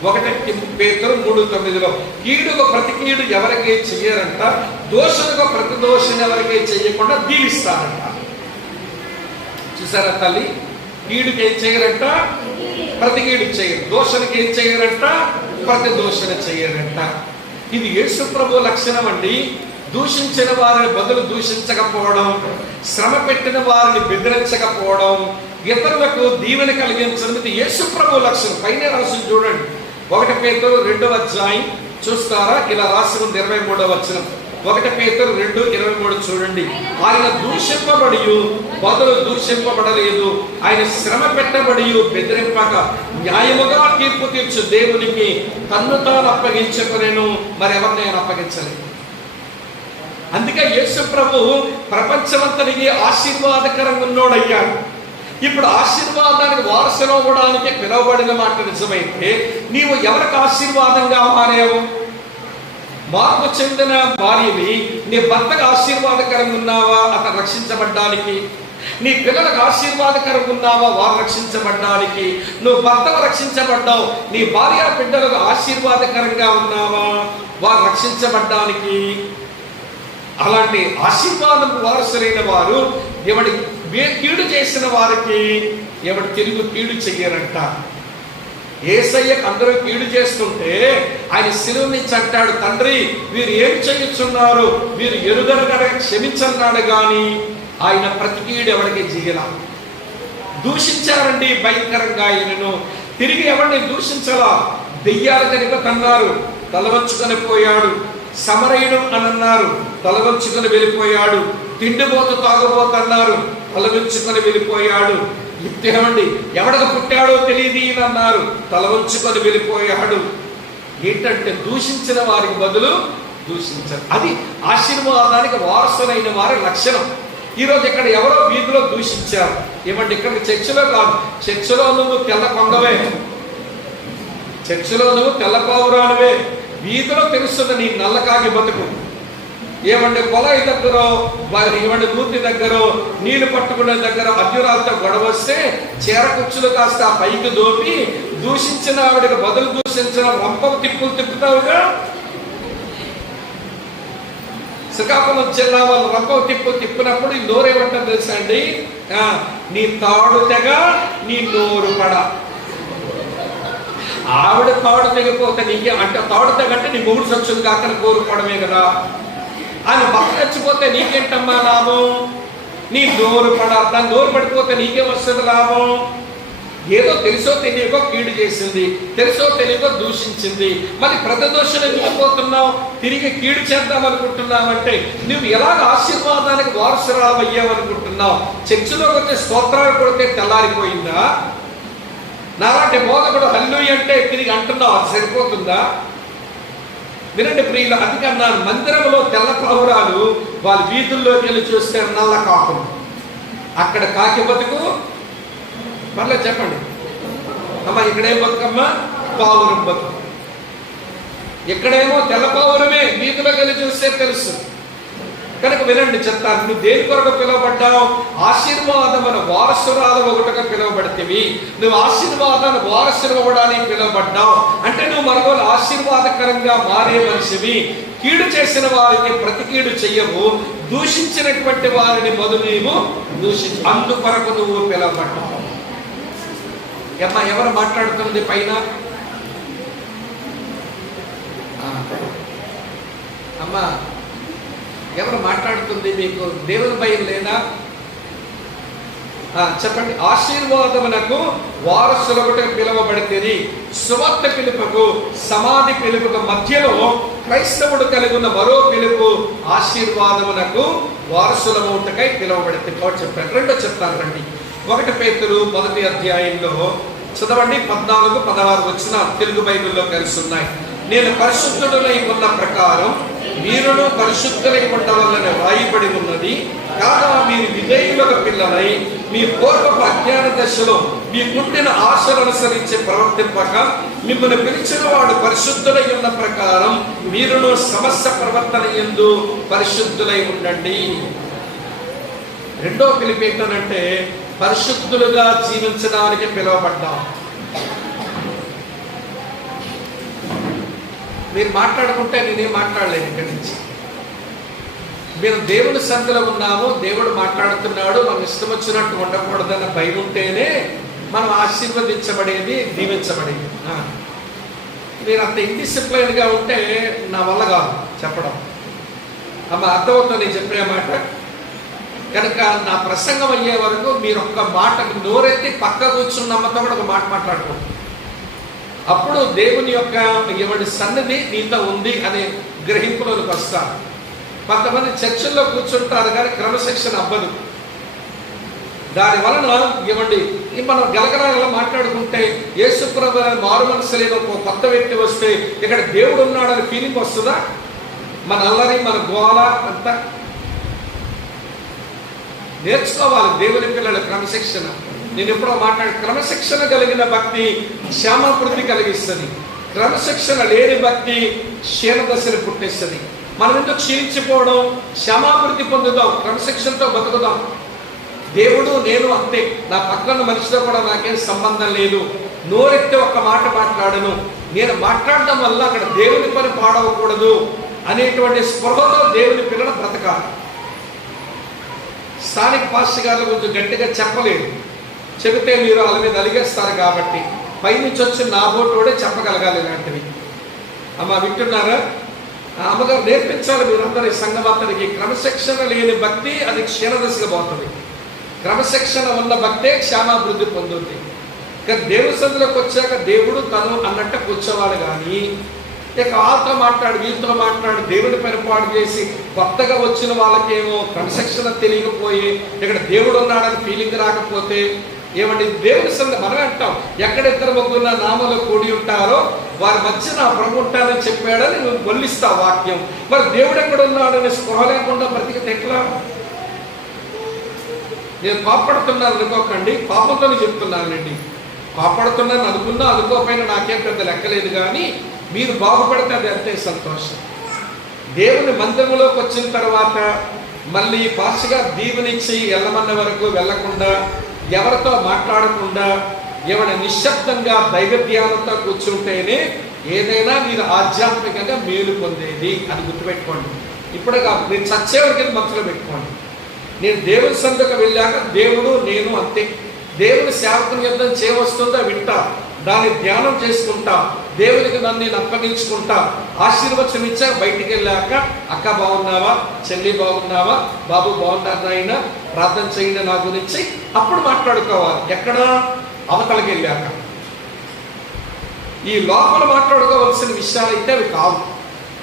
1 పేతురు 3:9 కీడుగా ప్రతి కీడు ఎవరికీ చెయ్యరంట, దోషులుగా ప్రతి దోషుని ఎవరికీ చెయ్యకుండా దీవిస్తారంట. చూసారా తల్లి, కీడుకి ఏం చేయరంట, ప్రతి కీడు చేయరు, దోషునికి ఏం చేయరంట, ప్రతి దోషుని చెయ్యరంట. ఇది యేసు ప్రభు లక్షణం అండి. దూషించిన వారిని బదులు దూషించకపోవడం, శ్రమ పెట్టిన వారిని బెదిరించకపోవడం, ఇతరులకు దీవెన కలిగించడం, ఇది యేసు ప్రభు లక్షణం. పైన రాసి చూడండి, 1 పేతురు 2వ అధ్యాయం చూస్తారా, ఇలా రాసి ఉంది 23వ వచనం. 1 పేతురు 2:23 చూడండి. ఆయన దూషింపబడి బదులు దూషింపబడలేదు, ఆయన శ్రమ పెట్టబడి బెదిరింపక న్యాయముగా తీర్పు తీర్చు దేవునికి తన్ను తాను అప్పగించుకొనెను, మరి ఎవరిని ఆయన అప్పగించలేదు. అందుకే యేసు ప్రభు ప్రపంచమంతటికి ఆశీర్వాదకరంగా ఉన్నోడయ్యాడు. ఇప్పుడు ఆశీర్వాదానికి వారసులు అవ్వడానికి పిలువబడిన మాట నిజమైతే నీవు ఎవరికి ఆశీర్వాదంగా మారావు? మార్పు చెందిన భార్యవి నీ భర్తకు ఆశీర్వాదకరంగా ఉన్నావా అతను రక్షించబడ్డానికి? నీ పిల్లలకు ఆశీర్వాదకరంగా ఉన్నావా వారు రక్షించబడ్డానికి? నువ్వు భర్తకు రక్షించబడ్డావు, నీ భార్య బిడ్డలకు ఆశీర్వాదకరంగా ఉన్నావా వారు రక్షించబడ్డానికి? అలాంటి ఆశీర్వాదం వారసులైన వారు ఎవడి కీడు చేసిన వారికి ఎవడు తిరుగు కీడు చెయ్యరంట. యేసయ్యకు అందరూ కీడు చేస్తుంటే ఆయన శిలువ నుంచి అంటాడు, తండ్రి వీరు ఏం చేయుచున్నారు, వీరు ఎరుగరు కనుక క్షమించన్నాడు. కానీ ఆయన ప్రతి కీడు ఎవరికి చెయ్యలా. దూషించారండి భయంకరంగా ఆయనను, తిరిగి ఎవరిని దూషించలా. దెయ్యాలు కనుక తన్నారు, తలవంచుకొని పోయాడు. సమరయుడు అని అన్నారు, తలవంచుకొని వెళ్ళిపోయాడు. తిండిపోతు తాగుబోతన్నారు, తలవంచుకొని వెళ్ళిపోయాడు. ఏమండి ఎవడకు పుట్టాడో తెలియదు అన్నారు, తలవంచుకొని వెళ్ళిపోయాడు. ఏంటంటే దూషించిన వారికి బదులు దూషించారు. అది ఆశీర్వాదానికి వారసులైన వారి లక్షణం. ఈరోజు ఇక్కడ ఎవరో వీధిలో దూషించారు. ఏమంటే ఇక్కడ చర్చిలో కాదు, చర్చిలో నువ్వు తెల్ల కొంగవే, చర్చిలో నువ్వు తెల్ల పావురానివే, వీధిలో తెలుస్తుంది నీ నల్లకాకి బతుకు. ఏమంటే కొలాయి దగ్గర, ఏమంటే నూతి దగ్గర, నీళ్లు పట్టుకునే దగ్గర అర్జురాలతో గొడవ వస్తే చీర కుచ్చులు కాస్త పైకి దోపి దూషించిన ఆవిడకి బదులు దూషించిన రంపం తిప్పుతావుగా. శ్రీకాకుళం జిల్లా వాళ్ళు రంపం తిప్పినప్పుడు ఈ నోరేమంటారు తెలుసా అండి, నీ తాడు తెగ నీ నోరు పడ. ఆవిడ తాడు తెగిపోతే నీకే అంటే తాడు తెగంటే నీ మొగుడు సచ్చులు కాక కోరుకోవడమే కదా. ఆయన భర్త చచ్చిపోతే నీకేంటమ్మా లాభం? నీ నోరు పడ, దాని నోరు పడిపోతే నీకే వస్తుంది లాభం? ఏదో తెలుసో తెలియకో కీడు చేసింది, తెలుసో తెలియకో దూషించింది, మళ్ళీ ప్రతిదోషం ఎందుకు పోతున్నావు? తిరిగి కీడు చేద్దాం అనుకుంటున్నావంటే నువ్వు ఎలాగ ఆశీర్వాదానికి వారసురాలు అయ్యావనుకుంటున్నావు? చర్చిలోకి వచ్చే స్తోత్రాలు కొడితే తెల్లారిపోయిందా? నాలాంటి బోధకుడు హల్లెలూయా అంటే తిరిగి అంటున్నావు, అది సరిపోతుందా? వినండి ప్రియులు, అందుకన్నా మందిరంలో తెల్ల పావురాలు వాళ్ళ వీధుల్లోకి వెళ్ళి చూస్తే నల్ల కాకులు. అక్కడ కాకి బతుకు, మళ్ళీ చెప్పండి అమ్మ, ఇక్కడేం బతుకమ్మా? పావురం బతుకు. ఇక్కడేమో తెల్ల పావురమే, వీధిలోకి వెళ్ళి చూస్తే తెలుసు. కనుక వినండి చెప్తాను, నువ్వు దేని కొరకు పిలువబడ్డావు? ఆశీర్వాదమైన వారసురాలు ఒకటిగా పిలువబడితివి. నువ్వు ఆశీర్వాదాన్ని వారసులు అవ్వడానికి పిలువబడ్డావు అంటే నువ్వు మరొకరు ఆశీర్వాదకరంగా మారే మనిషివి. కీడు చేసిన వారికి ప్రతి కీడు చెయ్యవు, దూషించినటువంటి వారిని మొదలు నీవు దూషించు, అందుకొరకు నువ్వు పిలువబడ్డావు. అమ్మా ఎవరు మాట్లాడుతుంది పైన? అమ్మా ఎవరు మాట్లాడుతుంది? మీకు దేవుని భయం లేదా? చెప్పండి. ఆశీర్వాదమునకు వారసులు ఒకటి పిలువబడితే సువార్త పిలుపుకు సమాధి పిలుపుకు మధ్యలో క్రైస్తవుడు కలిగి ఉన్న మరో పిలుపు ఆశీర్వాదమునకు వారసులమౌటకై పిలువబడితే చెప్పారు. రెండో చెప్తాను రండి. 1 పేతురు 1వ అధ్యాయంలో చదవండి, 14-16 వచ్చిన తెలుగు బైబిల్లో కలిసి ఉన్నాయి. నేను పరిశుద్ధుడనై ఉన్న ప్రకారం మీరును పరిశుద్ధులై ఉండవలన రాయబడి ఉన్నది కాగా, మీరు విధేయులకు పిల్లలై మీ పూర్వపు అజ్ఞాన దశలో మీ పుట్టిన ఆశలు అనుసరించి ప్రవర్తింపక మిమ్మల్ని పిలిచిన వాడు పరిశుద్ధులై ఉన్న ప్రకారం మీరును సమస్య ప్రవర్తన యందు పరిశుద్ధులై ఉండండి. రెండో పిలుపు ఏంటంటే పరిశుద్ధులుగా జీవించడానికి పిలువబడ్డాం. మీరు మాట్లాడుకుంటే నేనేం మాట్లాడలేను ఇక్కడి నుంచి. మేము దేవుని సంధిలో ఉన్నాము, దేవుడు మాట్లాడుతున్నాడు, మనం ఇష్టం వచ్చినట్టు ఉండకూడదన్న భయం ఉంటేనే మనం ఆశీర్వదించబడేది, దీవించబడేది. మీరు అంత ఇండిసిప్లైన్గా ఉంటే నా వల్ల కాదు చెప్పడం. అమ్మ అర్థమవుతుంది నేను చెప్పే మాట. కనుక నా ప్రసంగం అయ్యే వరకు మీరు ఒక్క మాట నోరెత్తి పక్క కూర్చున్న అమ్మతో కూడా ఒక మాట మాట్లాడుకోండి. అప్పుడు దేవుని యొక్క ఎవరి సన్నిధి నీతో ఉంది అనే గ్రహింపులోకి వస్తారు. కొంతమంది చర్చల్లో కూర్చుంటారు కానీ క్రమశిక్షణ అవ్వదు. దాని వలన ఏమండి మనం గలగలా మాట్లాడుకుంటే యేసుప్రభు మారు మనసు లేని ఒక కొత్త వ్యక్తి వస్తే ఇక్కడ దేవుడు ఉన్నాడని ఫీలింగ్ వస్తుందా? మన అల్లరి, మన గోల అంతా నేర్చుకోవాలి. దేవుని పిల్లల క్రమశిక్షణ. నేను ఎప్పుడో క్రమశిక్షణ కలిగిన భక్తి క్షేమాభివృద్ధి కలిగిస్తుంది. క్రమశిక్షణ లేని భక్తి క్షీణదశను పుట్టిస్తుంది. మనం ఎందుకు క్షీణించిపోవడం? క్షేమాభివృద్ధి పొందుదాం, క్రమశిక్షణతో బతుకుదాం. దేవుడు నేను అంతే, నా పక్కన మనిషితో కూడా నాకేం సంబంధం లేదు. నోరెత్తే ఒక్క మాట మాట్లాడను. నేను మాట్లాడడం వల్ల అక్కడ దేవుని పని పాడవకూడదు అనేటువంటి స్పృహతో దేవుని పిల్లలు బ్రతకాలి. స్థానిక పాస్టర్ గారు కొంచెం గట్టిగా చెప్పలేదు, చెబితే మీరు వాళ్ళ మీద అలిగేస్తారు కాబట్టి పైనుంచి వచ్చి నా బోటోడే చెప్పగలగాలి ఇలాంటివి. అమ్మ వింటున్నారా? అమ్మగారు నేర్పించాలి మీరందరూ సంఘమాతనికి. క్రమశిక్షణ లేని భక్తి అది క్షీణదశగా పోతుంది. క్రమశిక్షణ ఉన్న భక్తే క్షేమాభివృద్ధి పొందుతుంది. ఇక దేవుని సందులోకి వచ్చాక దేవుడు తను అన్నట్టు కూర్చోవాలి. కానీ ఇక వాళ్ళతో మాట్లాడు, వీళ్ళతో మాట్లాడు, దేవుడి పరిపాటు చేసి కొత్తగా వచ్చిన వాళ్ళకేమో క్రమశిక్షణ తెలియకపోయి ఇక్కడ దేవుడు ఉన్నాడని ఫీలింగ్ రాకపోతే ఏమండి దేవుని సంగతి మనమే అంటాం. ఎక్కడిద్దరు ముగ్గురు నామలో కూడి ఉంటారో వారి మధ్య నా ప్రభు ఉంటానని చెప్పాడని నువ్వు వల్లిస్తావు వాక్యం. మరి దేవుడు ఎక్కడ ఉన్నాడని స్పృహ లేకుండా బ్రతికితే ఎట్లా? నేను కోపడుతున్నాను అనుకోకండి, కోపంతో చెప్తున్నానండి. కోపడుతున్నాను అనుకున్నా అనుకోకపోయినా నాకేం పెద్ద లెక్కలేదు. కానీ మీరు బాగుపడితే అది అంతే సంతోషం. దేవుని మందిరంలోకి వచ్చిన తర్వాత మళ్ళీ పాస్గా దీవెనిచ్చి వెళ్ళమన్న వరకు వెళ్ళకుండా, ఎవరితో మాట్లాడకుండా, ఎవరి నిశ్శబ్దంగా దైవ ధ్యానంతో కూర్చుంటేనే ఏదైనా మీరు ఆధ్యాత్మికంగా మేలు పొందేది. అది గుర్తుపెట్టుకోండి. ఇప్పుడే కాదు, మీరు చచ్చేవరికి మనసులో పెట్టుకోండి. నేను దేవుని సందుకు వెళ్ళాక దేవుడు నేను అంతే. దేవుని సేవకుని యుద్ధం చేయవస్తుందో వింటా, దాన్ని ధ్యానం చేసుకుంటా, దేవునికి నన్ను నేను అప్పగించుకుంటా. ఆశీర్వచనం ఇచ్చా బయటికి వెళ్ళాక అక్క బాగున్నావా, చెల్లి బాగున్నావా, బాబు బాగున్నారు నాయన, ప్రార్థన చేయండి నా గురించి, అప్పుడు మాట్లాడుకోవాలి. ఎక్కడ? అవతలకి వెళ్ళాక. ఈ లోపల మాట్లాడుకోవాల్సిన విషయాలు అయితే అవి కావు.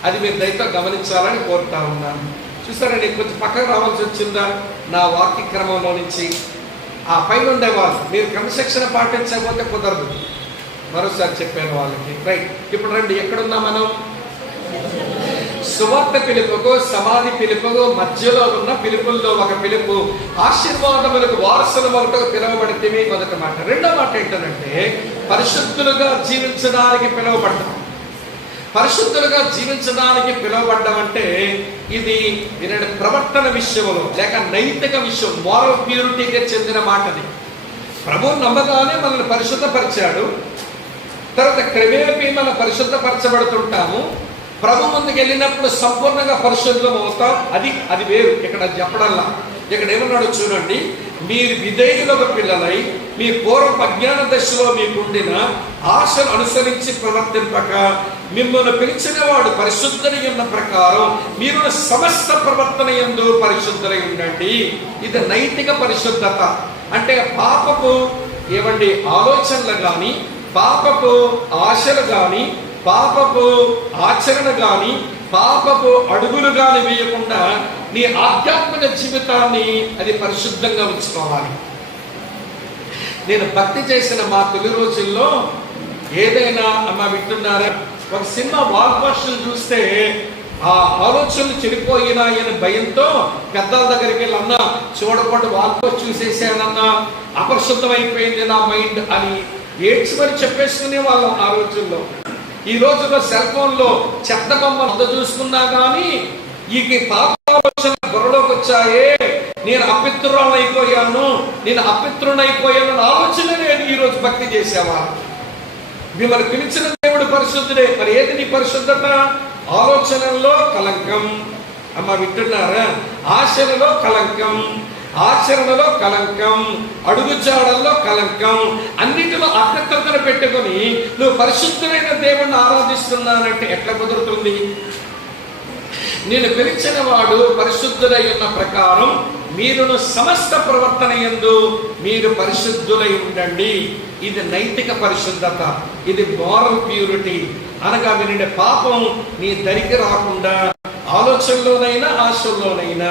అది మీరు దయతో గమనించాలని కోరుతా ఉన్నాను. చూసారా, నేను కొంచెం పక్కకు రావాల్సి వచ్చిందా నా వాక్య క్రమంలో నుంచి. ఆ పైన ఉండేవాళ్ళు మీరు క్రమశిక్షణ పాటించకపోతే కుదరదు. మరోసారి చెప్పాను వాళ్ళకి. రైట్, ఇప్పుడు రండి, ఎక్కడున్నా మనం? సువార్త పిలుపుకు, సమాధి పిలుపుకు మధ్యలో ఉన్న పిలుపుల్లో ఒక పిలుపు ఆశీర్వాదములకు వారసుల వరకు పిలువబడితే మొదట మాట. రెండో మాట ఏంటంటే పరిశుద్ధులుగా జీవించడానికి పిలువబడ్డాం. పరిశుద్ధులుగా జీవించడానికి పిలువబడ్డం అంటే ఇది వినండి, ప్రవర్తన విషయంలో లేక నైతిక విషయం, మోరల్ ప్యూరిటీకి చెందిన మాటది. ప్రభువు నమ్మగానే మనల్ని పరిశుద్ధపరిచాడు. తర్వాత క్రమేపీ మనం పరిశుద్ధపరచబడుతుంటాము. ప్రభు ముందుకు వెళ్ళినప్పుడు సంపూర్ణంగా పరిశుద్ధం అవుతాం. అది వేరు. ఇక్కడ చెప్పడంలా ఇక్కడ ఏమన్నాడు చూడండి, మీరు విధేయులకు పిల్లలై మీ పూర్వ అజ్ఞాన దశలో మీకుండిన ఆశలు అనుసరించి ప్రవర్తింపక మిమ్మల్ని పిలిచిన వాడు పరిశుద్ధులై ఉన్న ప్రకారం మీరు సమస్త ప్రవర్తన యందు పరిశుద్ధులై ఉండండి. ఇది నైతిక పరిశుద్ధత. అంటే పాపపు ఏమండి ఆలోచనలు కానీ, పాపపు ఆశలు కానీ, పాపపు ఆచరణ కానీ, పాపపు అడుగులు కానీ వేయకుండా నీ ఆధ్యాత్మిక జీవితాన్ని అది పరిశుద్ధంగా ఉంచుకోవాలి. నేను భక్తి చేసిన మా తొలి రోజుల్లో ఏదైనా అమ్మ వింటున్నారా, ఒక సినిమా వాల్ పోస్టర్లు చూస్తే ఆ ఆలోచనలు చెడిపోయినాయని భయంతో పెద్దల దగ్గరికి వెళ్ళి అన్నా చూడకుండా వాల్ పోస్ట్ చూసేసానన్నా అపరిశుద్ధమైపోయింది నా మైండ్ అని ఏడ్చి మరి చెప్పేసుకునే వాళ్ళం ఆ రోజుల్లో. ఈ రోజుల్లో సెల్ ఫోన్లో చెత్త బొమ్మ అంత చూసుకున్నా కానీ ఈ పాపాలోచన బుర్రలోకి వచ్చాయే, నేను అపిత్రులైపోయాను, నేను అపిత్రునైపోయాను ఆలోచన నేను ఈరోజు భక్తి చేసేవారు. మిమ్మల్ని పిలిచిన దేవుడు పరిశుద్ధుడే. మరి ఏది నీ పరిశుద్ధత? ఆలోచనల్లో కలంకం, అమ్మ వింటున్నారా? ఆశలలో కలంకం, ఆచరణలో కలంకం, అడుగుజాడల్లో కలంకం, అన్నిటిలో అపవిత్రతను పెట్టుకొని నువ్వు పరిశుద్ధమైన దేవుణ్ణి ఆరాధిస్తున్నానంటే ఎట్లా కుదురుతుంది? నేను పిలిచిన వాడు పరిశుద్ధుడై ఉన్న ప్రకారం మీరును సమస్త ప్రవర్తన యందు మీరు పరిశుద్ధులై ఉండండి. ఇది నైతిక పరిశుద్ధత, ఇది మోరల్ ప్యూరిటీ. అనగా వినండి, పాపం నీ దరికి రాకుండా, ఆలోచనలోనైనా ఆశల్లోనైనా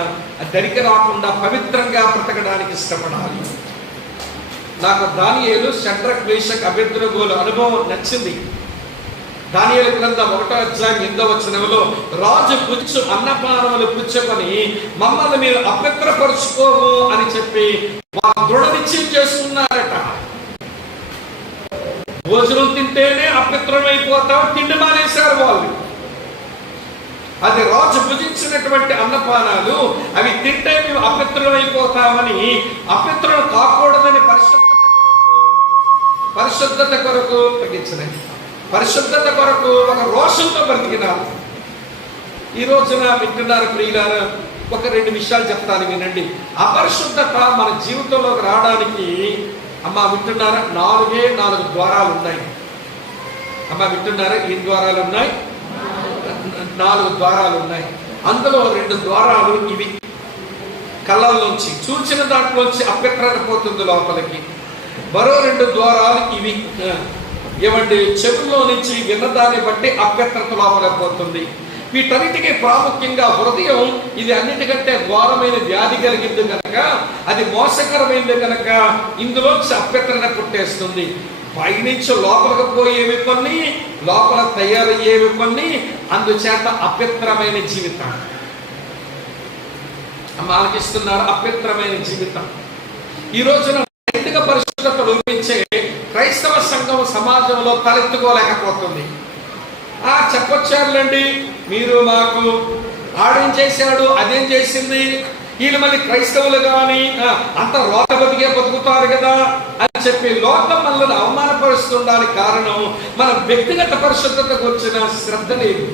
దరికి రాకుండా పవిత్రంగా బ్రతకడానికి ఇష్టపడాలి. నాకు దానియేలు, షడ్రక్, మేషక్, అబేద్నెగోల అనుభవం నచ్చింది. దానియేలు గ్రంథం 1వ అధ్యాయం 8వ వచనంలో రాజు అన్నపానములు పుచ్చుకొని మమ్మల్ని మీరు అపవిత్రపరుచుకోము అని చెప్పి వారు దృఢ నిశ్చయం చేసుకున్నారట. భోజనం తింటేనే అపవిత్రమైపోతాం, తిండి మానేశారు వాళ్ళు. అది రాజు భుజించినటువంటి అన్నపానాలు, అవి తింటే మేము అపవిత్రమైపోతామని, అపవిత్రం కాకూడదని పరిశుద్ధత కొరకు తగ్గించినాయి. పరిశుద్ధత కొరకు ఒక రోషంతో బ్రతికినారు. ఈ రోజున వింటున్నారు ప్రియులారా, ఒక 2 విషయాలు చెప్తాను వినండి. అపరిశుద్ధత మన జీవితంలోకి రావడానికి అమ్మ వింటున్నారా, 4 ద్వారాలు ఉన్నాయి. అమ్మ వింటున్నారా, ఈ ద్వారాలు ఉన్నాయి, 4 ద్వారాలు ఉన్నాయి. అందులో 2 ద్వారాలు ఇవి. కళ్ళల్లోంచి చూచిన దాంట్లోంచి అపవిత్రత పోతుంది లోపలికి. మరో 2 ద్వారాలు ఇవి. ఏమంటే చెవుల్లో నుంచి విన్నదాన్ని బట్టి అపవిత్రత లోపలికి పోతుంది. వీటన్నిటికీ ప్రాముఖ్యంగా హృదయం ఇది అన్నిటికంటే ఘోరమైన వ్యాధి కలిగింది కనుక, అది మోసకరమైంది కనుక ఇందులో అపవిత్రత పుట్టేస్తుంది. పైనుంచి లోపలికి పోయేవి కొన్ని, లోపల తయారయ్యేవి కొన్ని. అందుచేత అపవిత్రమైన జీవితం ఆలకిస్తున్నారు. అపవిత్రమైన జీవితం ఈ రోజున నైతిక పరిశుద్ధత లోపించే క్రైస్తవ సంఘం సమాజంలో తలెత్తుకోలేకపోతుంది. చెప్పొచ్చారులేండి, మీరు మాకు ఆడేం చేశాడు, అదేం చేసింది, వీళ్ళు మళ్ళీ క్రైస్తవులు కానీ అంత రోత బతికే బతుకుతారు కదా అని చెప్పి లోకం మనల్ని అవమానపరుస్తుండడానికి కారణం మన వ్యక్తిగత పరిశుద్ధతకు వచ్చిన శ్రద్ధ లేదు.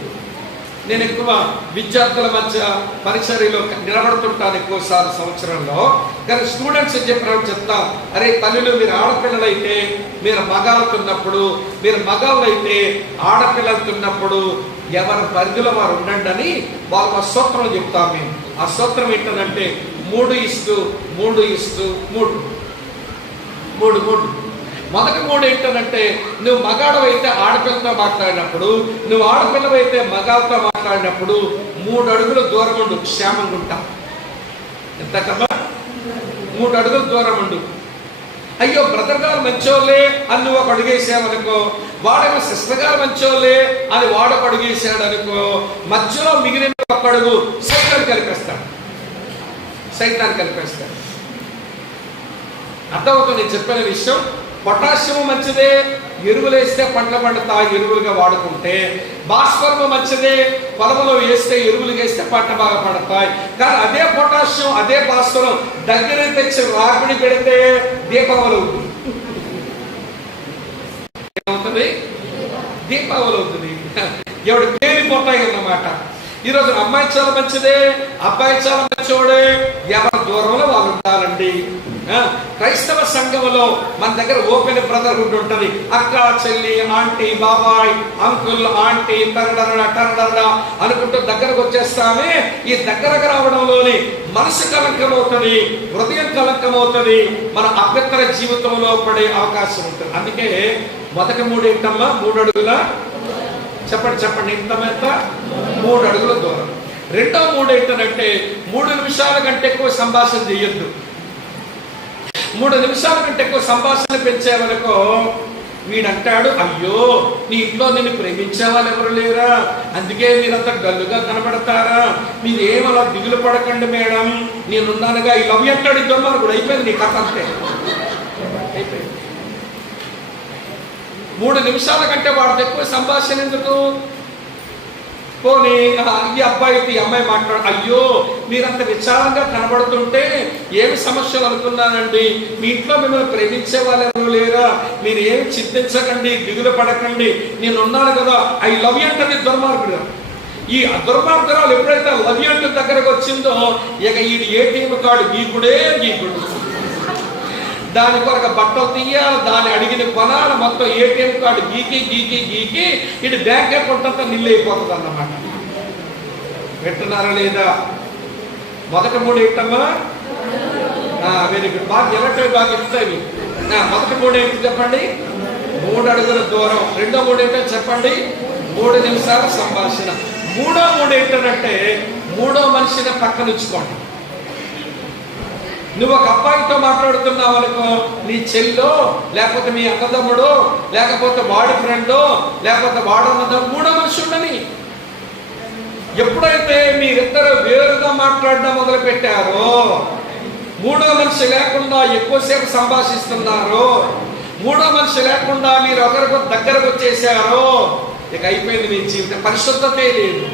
నేను ఎక్కువ విద్యార్థుల మధ్య పరిచర్యలో నిలబడుతుంటాను ఎక్కువసార్లు సంవత్సరంలో. కానీ స్టూడెంట్స్ చెప్పినప్పుడు చెప్తాం, అరే తల్లులు, మీరు ఆడపిల్లలైతే మీరు మగాళ్ళుతున్నప్పుడు, మీరు మగాళ్ళైతే ఆడపిల్లలుతున్నప్పుడు ఎవరి పరిధిలో వారు ఉండండి అని వాళ్ళకు ఆ సూత్రం చెప్తాం మేము. ఆ సూత్రం ఏంటంటే 3:3. మొదటి 3 ఏంటంటే, నువ్వు మగాడు అయితే ఆడపిల్లతో మాట్లాడినప్పుడు, నువ్వు ఆడపిల్లవైతే మగాళ్ళతో మాట్లాడినప్పుడు 3 అడుగుల దూరం ఉండు, క్షేమంగా ఉంటావు. ఎంతకమ్మా? 3 అడుగుల దూరం ఉండు. అయ్యో బ్రదర్ గారు మంచోళ్ళే అని నువ్వు ఒక అడుగేసావనుకో, వాడేమో సిస్టర్ గారు మంచోళ్ళే అని వాడు ఒక అడుగేసాడు అనుకో, మధ్యలో మిగిలిన ఒక అడుగు సైతాన్ని కలిపేస్తాడు. అర్థమవుతుంది నేను చెప్పిన విషయం. పొటాషియం మంచిదే, ఎరువులేస్తే పంటలు పండుతాయి, ఎరువులుగా వాడుకుంటే. భాస్వరము మంచిదే, పొలంలో వేస్తే ఎరువులుగా వేస్తే పంట బాగా పడతాయి. కానీ అదే పొటాషియం, అదే భాస్వరం దగ్గర తెచ్చి రాపిడి పెడితే దీపావళి అవుతుంది. ఏమవుతుంది? దీపావళి అవుతుంది. ఎవడు పేలిపోతాయి అన్నమాట. ఈరోజు అమ్మాయి చాలా మంచిదే, అబ్బాయి చాలా మంచోడే, ఎవరి దూరంలో వాళ్ళు ఉండాలండి. క్రైస్తవ సంఘంలో మన దగ్గర ఓపెన్ బ్రదర్హుడ్ ఉంటుంది. అక్క, చెల్లి, ఆంటీ, బాబాయ్, అంకుల్, ఆంటీ, టరడర అనుకుంటూ దగ్గరకు వచ్చేస్తామే. ఈ దగ్గరకు రావడంలోని మనసు కలంకమవుతుంది, హృదయం కలంకమవుతుంది, మన అభ్యంతర జీవితంలో పడే అవకాశం ఉంటుంది. అందుకే మొదటి 3 ఏంటమ్మా? 3 అడుగుల చెప్పండి ఎంత 3 అడుగుల దూరం. రెండో 3 ఏంటంటే 3 నిమిషాల కంటే ఎక్కువ సంభాషణ చేయొద్దు. 3 నిమిషాల కంటే ఎక్కువ సంభాషణ పెంచేవనుకో, వీడంటాడు, అయ్యో నీ ఇంట్లో నిన్ను ప్రేమించే వాళ్ళు ఎవరు లేరా, అందుకే మీరంతా డల్లుగా కనబడతారా, మీరు ఏమలా దిగులు పడకండి మేడం, నేనున్నానుగా, ఈ లవ్ అంటాడు. ఇద్దరు కూడా అయిపోయింది నీ కథ. అంతే అయిపోయింది. 3 నిమిషాల కంటే వాడితో ఎక్కువ సంభాషణ ఎందుకు? పోనీ ఈ అబ్బాయికి ఈ అమ్మాయి అయ్యో మీరంత విచారంగా కనబడుతుంటే ఏమి సమస్యలు అనుకున్నానండి, మీ ఇంట్లో మిమ్మల్ని ప్రేమించే వాళ్ళు ఎవరు లేరా, మీరు ఏమి చింతించకండి, దిగులు పడకండి, నేను ఉన్నాను కదా, ఐ లవ్ యూ అంటే దుర్మార్గుడు. ఈ దుర్మార్గురాలు ఎప్పుడైతే లవ్ యూ అంటే దగ్గరకు వచ్చిందో ఇక ఈ ఏటీఎం కార్డు గీకుడే గీకుడు, దాని కొరకు బట్టలు తీయాలి, దాన్ని అడిగిన కొనాలి, మొత్తం ఏటీఎం కార్డు గీకి గీకి గీకి ఇటు బ్యాంక్ అకౌంట్ అంతా నిల్లు అయిపోతుంది అన్నమాట. పెట్టున్నారా లేదా? మొదటి 3 ఏంటమ్మా? వెరీ గుడ్, బాగా ఎలక్ట్రిక్ బాగా ఇస్తాయి. మొదటి 3 ఏంటి చెప్పండి? 3 అడుగుల దూరం. రెండో 3 ఏంటో చెప్పండి? 3 నిమిషాల సంభాషణ. మూడో 3 ఏంటంటే మూడో మనిషిని పక్కనుంచుకోండి. నువ్వు ఒక అబ్బాయితో మాట్లాడుతున్నావు అనుకో, నీ చెల్లో లేకపోతే మీ అన్నదమ్ముడో లేకపోతే వాడి ఫ్రెండో లేకపోతే వాడన్నదో మూడో మనిషి ఉండని. ఎప్పుడైతే మీరిద్దరు వేరుగా మాట్లాడడం మొదలు పెట్టారో, మూడో మనిషి లేకుండా ఎక్కువసేపు సంభాషిస్తున్నారో, మూడో మనిషి లేకుండా మీరు ఒకరికి దగ్గరకు వచ్చేసారో, ఇక అయిపోయింది మీ జీవితం. పరిశుద్ధతే లేదు.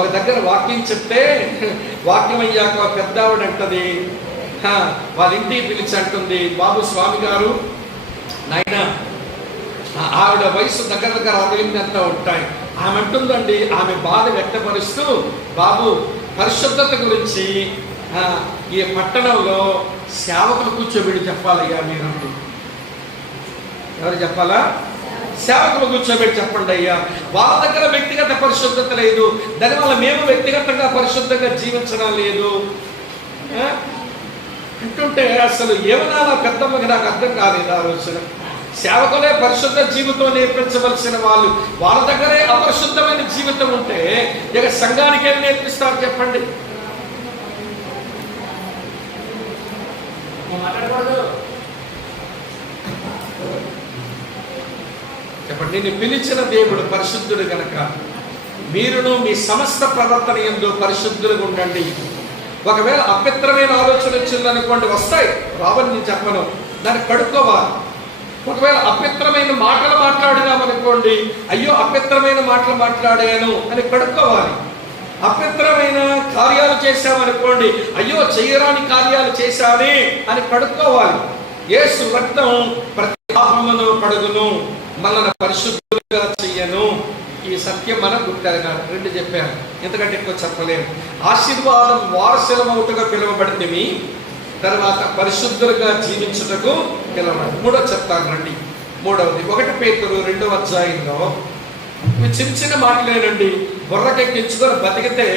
ఒక దగ్గర వాక్యం చెప్తే వాక్యం అయ్యాక పెద్ద ఆవిడ అంటది, వాళ్ళ ఇంటికి పిలిచి అంటుంది, బాబు స్వామి గారు నాయన, ఆవిడ వయసు దగ్గర 60 అంతా ఉంటాయి. ఆమె అంటుందండి, ఆమె బాధ వ్యక్తపరుస్తూ, బాబు పరిశుద్ధత గురించి ఈ పట్టణంలో సేవకులు కూర్చోబెట్టి చెప్పాలయ్యా మీరు. ఎవరు చెప్పాలా? సేవకులు కూర్చోబెట్టి చెప్పండి అయ్యా, వాళ్ళ దగ్గర వ్యక్తిగత పరిశుద్ధత లేదు, దానివల్ల మేము వ్యక్తిగతంగా పరిశుద్ధంగా జీవించడం లేదు అంటుంటే అసలు ఏమన్నా పెద్దమ్మకి నాకు అర్థం కాలేదు. ఆ రోజున సేవకులే పరిశుద్ధ జీవితం నేర్పించవలసిన వాళ్ళు, వాళ్ళ దగ్గరే అపరిశుద్ధమైన జీవితం ఉంటే ఇక సంఘానికి ఏం నేర్పిస్తారు చెప్పండి? చెప్పండి. నిన్ను పిలిచిన దేవుడు పరిశుద్ధుడు గనక మీరును మీ సమస్త ప్రవర్తన యందు పరిశుద్ధులుగా ఉండండి. ఒకవేళ అపవిత్రమైన ఆలోచన వచ్చిందనుకోండి, వస్తాయి, రావని నేను చెప్పను, దాన్ని కడుక్కోవాలి. ఒకవేళ అపవిత్రమైన మాటలు మాట్లాడినామనుకోండి, అయ్యో అపవిత్రమైన మాటలు మాట్లాడాను అని కడుక్కోవాలి. అపవిత్రమైన కార్యాలు చేశామనుకోండి, అయ్యో చేయరాని కార్యాలు చేశానే అని కడుక్కోవాలి. యేసు రక్తం ప్రతి పాపమును కడుగును, మనల్ని పరిశుద్ధులుగా చెయ్యను. ఈ సత్యం మనం గుర్తెరగాలి. 2 చెప్పాను, ఎందుకంటే ఎక్కువ చెప్పలేము. ఆశీర్వాదం వారసులమవుటగా పిలువబడితే, తర్వాత పరిశుద్ధులుగా జీవించుటకు పిలవబడి. 3వ చెప్తాను రండి. 3వది 1 పేతురు 2వ అధ్యాయంలో చిన్న చిన్న మాటలేనండి, బుర్రకెక్కించుకొని బతికితే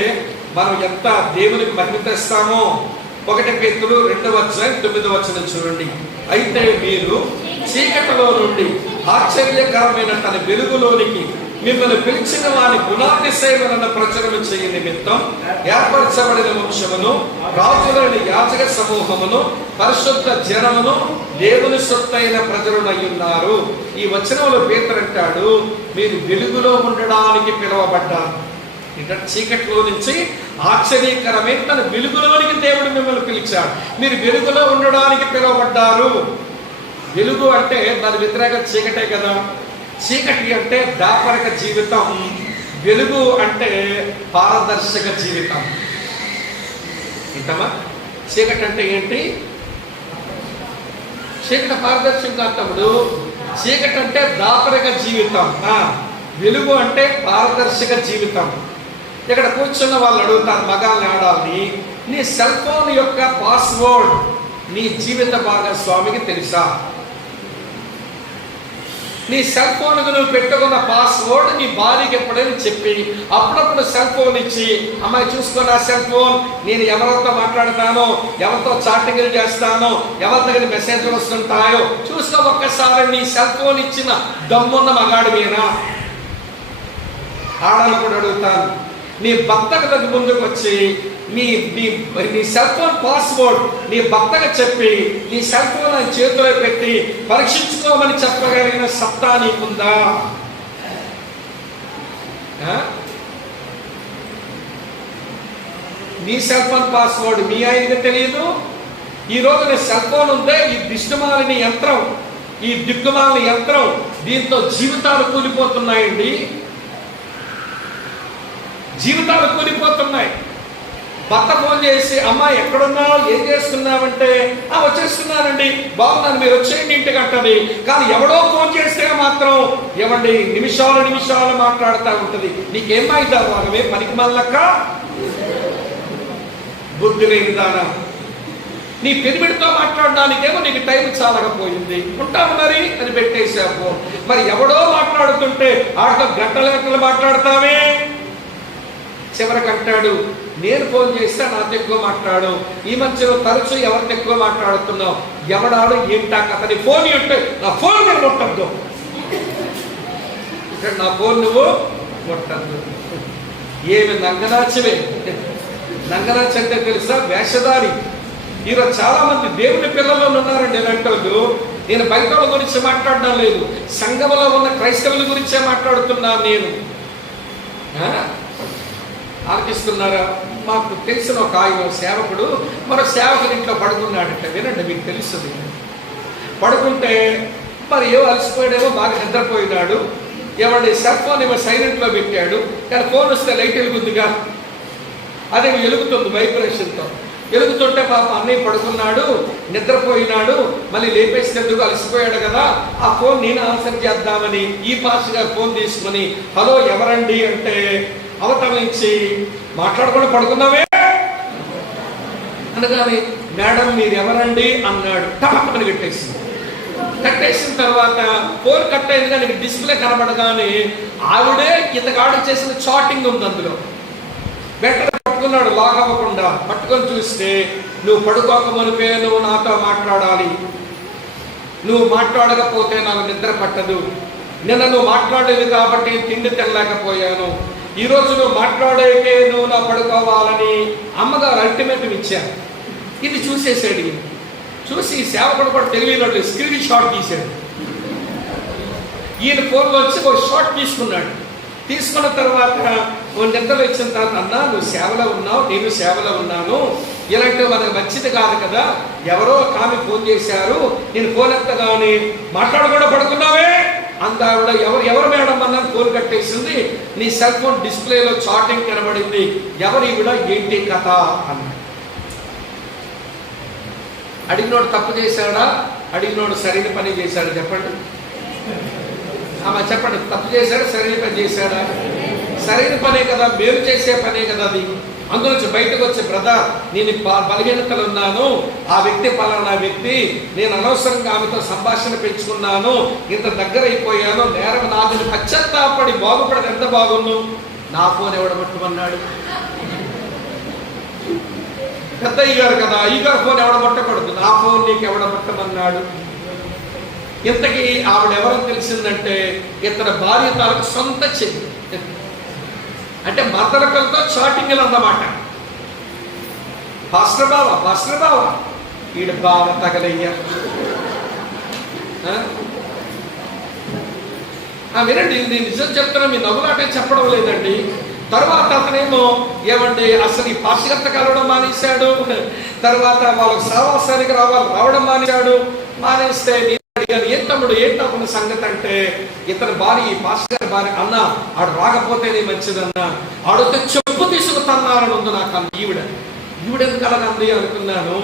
మనం ఎంత దేవునికి మహిమ తెస్తామో. 1 పేతురు 2వ అధ్యాయం 9వ వచనం చూడండి. అయితే మీరు చీకటిలో నుండి ఆశ్చర్యకరమైన తన వెలుగులోనికి మిమ్మల్ని పిలిచిన వారి గుణాతిశయములను ప్రచురణ చేయ నిమిత్తం ఏర్పరచబడిన వంశమును, రాజులైన యాజక సమూహమును, పరిశుద్ధ జనమును, దేవుని సొత్తైన ప్రజలునయ్యున్నారు. ఈ వచనంలో పేతురు అంటాడు, మీరు వెలుగులో ఉండడానికి పిలువబడ్డారు. ఇక చీకట్లో నుంచి ఆశ్చర్యకరమైన తన వెలుగులోనికి దేవుడు మిమ్మల్ని పిలిచాడు. మీరు వెలుగులో ఉండడానికి పిలువబడ్డారు. వెలుగు అంటే దాని వ్యతిరేక చీకటే కదా. చీకటి అంటే దాపరిక జీవితం, వెలుగు అంటే పారదర్శక జీవితం. ఇంతమా? చీకటి అంటే ఏంటి? చీకటి పారదర్శకం కాదు. చీకటి అంటే దాపరిక జీవితం, వెలుగు అంటే పారదర్శక జీవితం. ఇక్కడ కూర్చున్న వాళ్ళు అడుగుతారు, మగాల్ని ఆడాలని, నీ సెల్ ఫోన్ యొక్క పాస్వర్డ్ నీ జీవిత భాగస్వామికి తెలుసా? నీ సెల్ ఫోన్కు నువ్వు పెట్టుకున్న పాస్వర్డ్ నీ భార్యకి ఎప్పుడైనా చెప్పి అప్పుడప్పుడు సెల్ ఫోన్ ఇచ్చి, అమ్మాయి చూసుకున్న సెల్ ఫోన్, నేను ఎవరితో మాట్లాడతానో, ఎవరితో చాటింగ్లు చేస్తానో, ఎవరి దగ్గర మెసేజ్లు వస్తుంటాయో చూసుకో ఒక్కసారి. నీ సెల్ ఫోన్ ఇచ్చిన దమ్మున్న మగాడివేనా? ఆడలు కూడా అడుగుతాను, నీ భర్తకు దగ్గర ముందుకు వచ్చి నీ సెల్ ఫోన్ పాస్వర్డ్ నీ భర్తకు చెప్పి నీ సెల్ ఫోన్ ఆయన చేతిలో పెట్టి పరీక్షించుకోమని చెప్పగలిగిన సత్తా నీకుందా? నీ సెల్ ఫోన్ పాస్వర్డ్ మీ ఆయనకి తెలియదు. ఈరోజు నీ సెల్ ఫోన్ ఉందే, ఈ దిష్టిమాలిని యంత్రం, ఈ దిక్కుమాలిని యంత్రం, దీంతో జీవితాలు కూలిపోతున్నాయండి. జీవితాలు కూలిపోతున్నాయి. భర్త ఫోన్ చేసి అమ్మాయి ఎక్కడున్నావు, ఏం చేస్తున్నావంటే వచ్చేస్తున్నానండి, బాగున్నాను, మీరు వచ్చేయండి ఇంటికి అంటది. కానీ ఎవడో ఫోన్ చేస్తే మాత్రం ఏమండి నిమిషాలు మాట్లాడుతూ ఉంటుంది. నీకేమైందా వాళ్ళవే పనికి మళ్ళక్క బుద్ధి లేనిదానా, నీ పెరిమిడితో మాట్లాడడానికేమో నీకు టైం చాలకపోయింది, ఉంటాను మరి అని పెట్టేసా ఫోన్. మరి ఎవడో మాట్లాడుతుంటే ఆడితో గంటలు మాట్లాడతావే. చివరికి అంటాడు, నేను ఫోన్ చేస్తే నాతో ఎక్కువ మాట్లాడు, ఈ మధ్యలో తరచూ ఎవరితో ఎక్కువ మాట్లాడుతున్నావు, ఎవడాడు ఏంటా కథని ఫోన్ అంటే నా ఫోన్ నేను కొట్టద్దు, నా ఫోన్ నువ్వు కొట్టద్దు. ఏమి నంగనాచవే. నంగనాచి అంటే తెలుసా, వేషధారి. ఈరోజు చాలా మంది దేవుని పిల్లల్లో ఉన్నారండి ఇలాంటి వాళ్ళు. నేను బయట వాళ్ళ గురించి మాట్లాడడం లేదు, సంఘంలో ఉన్న క్రైస్తవుల గురించే మాట్లాడుతున్నాను నేను. ఆలకిస్తున్నారా? మాకు తెలిసిన ఒక ఆయన సేవకుడు మరో సేవకుని ఇంట్లో పడుకున్నాడంట. వినండి, మీకు తెలుస్తుంది. పడుకుంటే మరి ఏమో అలసిపోయాడేమో, బాగా నిద్రపోయినాడు. ఏమండి సెల్ ఫోన్ ఏమో సైలెంట్లో పెట్టాడు, కానీ ఫోన్ వస్తే లైట్ వెలుగుద్దిగా, అదే వెలుగుతుంది వైబ్రేషన్తో. వెలుగుతుంటే పాప అన్నయ్య పడుకున్నాడు, నిద్రపోయినాడు, మళ్ళీ లేపేసినందుకు అలసిపోయాడు కదా, ఆ ఫోన్ నేను ఆన్సర్ చేద్దామని ఈ పాస్ గారు ఫోన్ తీసుకుని హలో ఎవరండి అంటే అవతల నుంచి మాట్లాడకుండా పడుకున్నావే అనగానే మేడం మీరు ఎవరండి అన్నాడు. టాపని కట్టేసిన తర్వాత ఫోన్ కట్ అయింది, కానీ డిస్ప్లే కనబడగానే ఆవిడే ఇంతకాడు చేసిన చాటింగ్ ఉంది అందులో. వెంటనే పట్టుకున్నాడు, లాగ్ అవ్వకుండా పట్టుకొని చూస్తే నువ్వు పడుకోక మునిపే నువ్వు నాతో మాట్లాడాలి, నువ్వు మాట్లాడకపోతే నాకు నిద్ర పట్టదు, నిన్న నువ్వు మాట్లాడలేదు కాబట్టి తిండి తినలేకపోయాను, ఈరోజు నువ్వు మాట్లాడేకే నువ్వు నా పడుకోవాలని అమ్మగారు అల్టిమేటం ఇచ్చారు. ఇది చూసేసాడు. చూసి సేవకుడు కూడా తెలియనట్లు స్క్రీన్ షాట్ తీశాడు. ఈయన ఫోన్లో వచ్చి ఒక షాట్ తీసుకున్నాడు. తీసుకున్న తర్వాత నిద్రలో ఇచ్చిన తర్వాత అన్నా నువ్వు సేవలో ఉన్నావు, నేను సేవలో ఉన్నాను, ఇలాంటివి మనకు మంచిది కాదు కదా, ఎవరో కామె ఫోన్ చేశారు, నేను ఫోన్ ఎత్తగానే మాట్లాడకుండా పడుకున్నావే అందావిడ. ఎవరు మేడం అన్నది ఫోన్ కట్టేసింది, నీ సెల్ ఫోన్ డిస్ప్లేలో చాటింగ్ కనబడింది, ఎవరు ఈవిడ ఏంటి కథ అన్న. అడిగినోడు తప్పు చేశాడా, అడిగినోడు సరైన పని చేశాడు? చెప్పండి చెప్పండి, తప్పు చేశాడా సరైన పని చేశాడా? సరైన పనే కదా, మేలు చేసే పనే కదా అది. అందులోంచి బయటకు వచ్చే బ్రదర్ నేను బలహీనతలు ఉన్నాను, ఆ వ్యక్తి పలానా వ్యక్తి, నేను అనవసరంగా ఆమెతో సంభాషణ పెంచుకున్నాను, ఇంత దగ్గర అయిపోయాను, నేరం నాదని పశ్చాత్తాపడి బాగుపడదు ఎంత బాగున్నావు. నా ఫోన్ ఎవడబట్టమన్నాడు? పెద్ద అయ్యారు కదా, అయ్యగారు ఫోన్ ఎవడబట్టకూడదు, నా ఫోన్ నీకు ఎవడబట్టమన్నాడు? ఇంతకీ ఆవిడెవరో తెలిసిందంటే ఇతర భార్య తాలకు సొంత చెల్లి, అంటే మతలకలతో చాటింగ్లు అన్నమాట. పాస్టర్ బావ ఈడ బావ తగలయ్యా. వినండి, నేను నిజం చెప్తున్నా, మీ నవ్వులాటే చెప్పడం లేదండి. తర్వాత అతనేమో ఏమంటే అసలు ఈ పాశ్చాత్య కలవడం మానేశాడు, తర్వాత వాళ్ళకు సావాసానికి రావడం మానేస్తే ఏం తమ్ముడు ఏంటప్పుడు సంగతి అంటే ఇతని భార్య పాస్టర్ భార్య అన్న ఆడు రాకపోతేనే మంచిదన్నా, ఆడితే చెప్పు తీసుకుతన్నారని ఉంది నాకు అన్న. ఈవిడెందుకు అలాగంది అనుకున్నాను.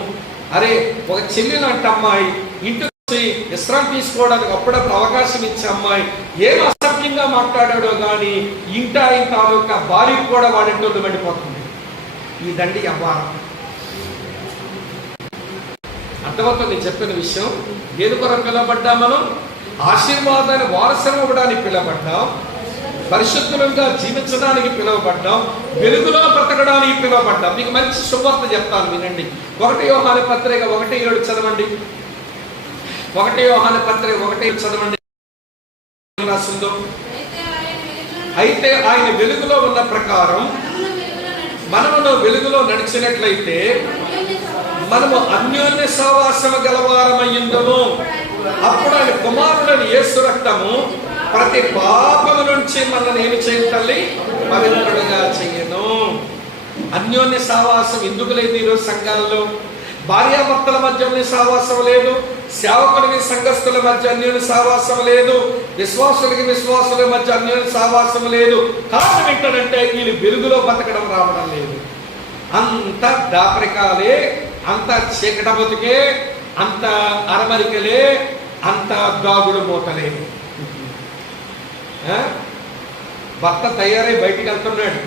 అరే ఒక చెల్లినంట అమ్మాయి ఇంటికి వచ్చి విశ్రాంతి తీసుకోవడానికి అప్పుడప్పుడు అవకాశం ఇచ్చే అమ్మాయి ఏం అసభ్యంగా మాట్లాడాడో కానీ ఇంట తాలూకా భార్యకు కూడా వాడేటోళ్ళు మండిపోతుంది. ఈ దండి అవ్వారం అర్థమవుతుంది నేను చెప్పిన విషయం. దేని కొరకు పిలవబడ్డా? మనం ఆశీర్వాదాన్ని వారసత్వం ఇవ్వడానికి పిలవబడ్డాం, పరిశుద్ధులుగా జీవించడానికి పిలువబడ్డాం, వెలుగులో బ్రతకడానికి పిలువబడ్డాం. మీకు మంచి శుభవార్త చెప్తాను వినండి. 1 యోహాను పత్రిక 1:7 చదవండి. 1 యోహాను పత్రిక 1:7 చదవండి. రాసిందో, అయితే ఆయన వెలుగులో ఉన్న ప్రకారం మనము వెలుగులో నడిచినట్లయితే మనము అన్యోన్య సహవాసము గలవారమయ్యుందుము. అప్పుడు ఆయన కుమారుడైన యేసు రక్తము ప్రతి పాపము నుంచి మనల్ని ఏమి చేయను తల్లి? పవిత్రుడుగా చెయ్యను. అన్యోన్య సహవాసం ఎందుకు లేదు ఈరోజు సంఘాల్లో? భార్యాభర్తల మధ్య సహవాసం లేదు, సేవకులకి సంఘస్థుల మధ్య అన్యోన్య సావాసం లేదు, విశ్వాసులకి విశ్వాసుల మధ్య అన్యోన్య సావాసం లేదు. కారణం ఏంటంటే వీళ్ళు వెలుగులో బతకడం రావడం లేదు. అంత దాపరికాలే, అంత చీకట బతుకే, అంత అరమరికలే, అంత దాగుడు మూతలే. భర్త తయారై బయటికి వెళ్తున్నాడు.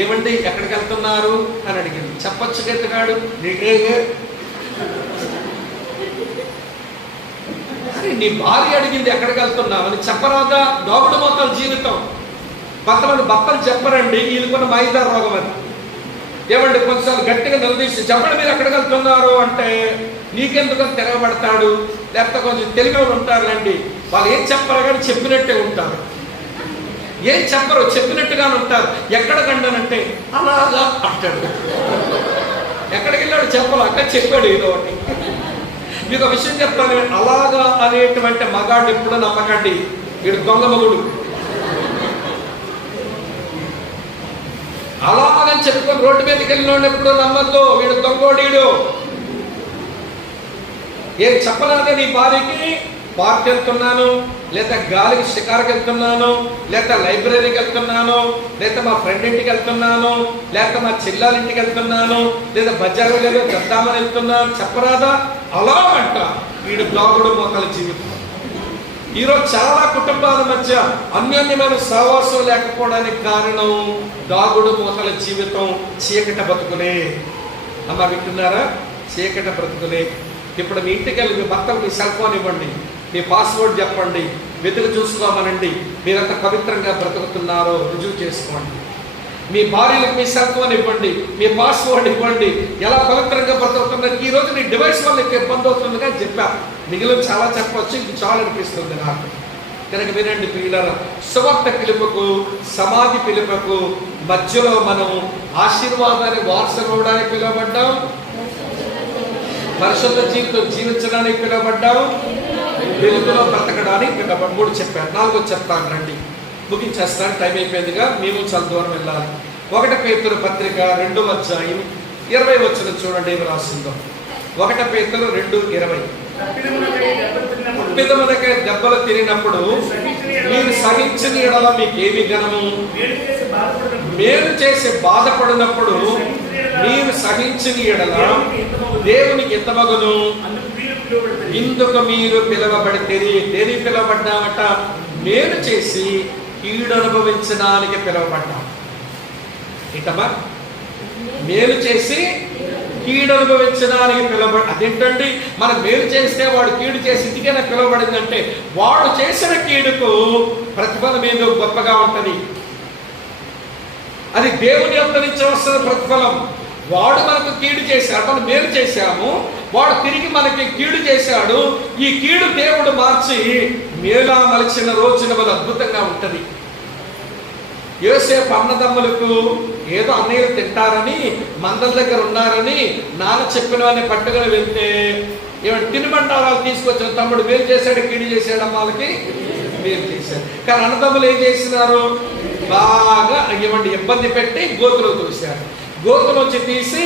ఏమండి ఎక్కడికి వెళ్తున్నారు అని అడిగింది. చెప్పచ్చు గెత్తుగాడు, నీ భార్య అడిగింది ఎక్కడికి వెళ్తున్నావు అని చెప్పరాదా? దాగుడు మూతల జీవితం. కొంతమంది భర్తలు చెప్పరండి, వీళ్ళకున్న మాయిదార రోగం అని. ఏమండి కొంచెంసార్లు గట్టిగా నిలదీసి చెప్పండి మీరు ఎక్కడికి వెళ్తున్నారు అంటే నీకెందుకు తిరగబడతాడు. లేకపోతే కొంచెం తెలివి ఉంటారులేండి, వాళ్ళు ఏం చెప్పరు కానీ చెప్పినట్టే ఉంటారు. ఏం చెప్పరు, చెప్పినట్టుగానే ఉంటారు. ఎక్కడికండానంటే అలాగా అంటాడు. ఎక్కడికి వెళ్ళాడు చెప్పాలి, అక్కడ చెప్పాడు ఏదో ఒకటి. మీకు ఒక విషయం చెప్తాను, అలాగా అనేటువంటి మగాడు ఎప్పుడు నమ్మకండి, వీడు దొంగ మగుడు. అలాగని చెప్పుకొని రోడ్డు మీదకి వెళ్ళినోడు ఎప్పుడు నమ్మద్దు, వీడు దొంగోడీడు. ఏం చెప్పలేదే నీ భార్యకి పార్క్ వెళ్తున్నాను, లేదా గాలికి షికారుకి వెళ్తున్నాను, లేదా లైబ్రరీకి వెళ్తున్నాను, లేదా మా ఫ్రెండ్ ఇంటికి వెళ్తున్నాను, లేదా మా చెల్లాల ఇంటికి వెళ్తున్నాను, లేదా బజారు లేదా గద్దామని వెళ్తున్నాను చెప్పరాదా? అలా అంట వీడు దాగుడు మూతల జీవితం. ఈరోజు చాలా కుటుంబాల మధ్య అన్యోన్యమైన సహవాసం లేకపోవడానికి కారణం దాగుడు మూతల జీవితం, చీకట బతుకులే. అమ్మ వింటున్నారా? చీకట బ్రతుకులే. ఇప్పుడు మీ ఇంటికి వెళ్ళి మీ భర్తకు మీ సెల్ ఫోన్ ఇవ్వండి, మీ పాస్వర్డ్ చెప్పండి, వెతుకు చూసుకోమనండి, మీరంత పవిత్రంగా బ్రతుకుతున్నారో రుజువు చేసుకోండి. మీ భార్యలకు మీ సెల్ ఫోన్ ఇవ్వండి, మీ పాస్వర్డ్ ఇవ్వండి, ఎలా పవిత్రంగా బ్రతుకుతున్నారు. ఈ రోజు నీ డివైస్ వల్ల ఎక్కువ ఇబ్బంది అవుతుందిగా చెప్పా. మిగిలిన చాలా చెప్పవచ్చు, ఇది చాలా అనిపిస్తుంది నాకు. కనుక వినండి ప్రియులారా, సువార్త పిలుపుకు సమాధి పిలుపుకు మధ్యలో మనం ఆశీర్వాదాన్ని వారసులు అవడానికి పిలువబడ్డాం, పరిశుద్ధ జీవితం జీవించడానికి పిలువబడ్డాం, వెలుగులో బ్రతకడానికి పిలువబడ్డాం. 3 చెప్పాను, 4 చెప్తాను రండి, ముగించేస్తాను, టైం అయిపోయిందిగా, మేము చాలా దూరం వెళ్ళాలి. 1 పేతురు పత్రిక 2వ అధ్యాయం 20 వచనం చూడండి ఏమి రాసిందో. 1 పేతురు 2:20. తప్పిదమునకై దెబ్బలు తిరిగినప్పుడు మీరు సహించిన యెడల మీకేమి ఘనము? మేలు చేసి బాధపడినప్పుడు మీరు సహించిన యెడల దేవునికి ఎంత మగును? ఇందుకు మీరు పిలువబడితేరి. దేనికి పిలువబడ్డామట? మేలు చేసి కీడు అనుభవించడానికి పిలువబడ్డాం. ఏంటమ్మా? మేలు చేసి కీడు అనుభవించడానికి పిలువబడి. అదేంటండి, మనం మేలు చేస్తే వాడు కీడు చేసి ఇంటికైనా పిలువబడిందంటే వాడు చేసిన కీడుకు ప్రతిఫలం ఏదో గొప్పగా ఉంటుంది. అది దేవుని యొక్క నుంచి వస్తున్న ప్రతిఫలం. వాడు మనకు కీడు చేశాడు, మనం మేలు చేశాము, వాడు తిరిగి మనకి కీడు చేశాడు. ఈ కీడు దేవుడు మార్చి మేలా మలిచిన రోజున మన అద్భుతంగా ఉంటుంది. యోసేపు అన్నదమ్ములకు ఏదో అన్నయ్యలు తింటారని మందల దగ్గర ఉన్నారని నాన్న చెప్పినవన్నీ పట్టుకొని వెళ్తే ఏమంటే తినుబండారాలు తీసుకొచ్చిన తమ్ముడు మేలు చేశాడు కీడు చేశాడు, వాళ్ళకి మేలు చేశాడు. కానీ అన్నదమ్ములు ఏం చేసినారు? బాగా ఏమంటే ఇబ్బంది పెట్టి గోతులో తోశారు. గోతులో వచ్చి తీసి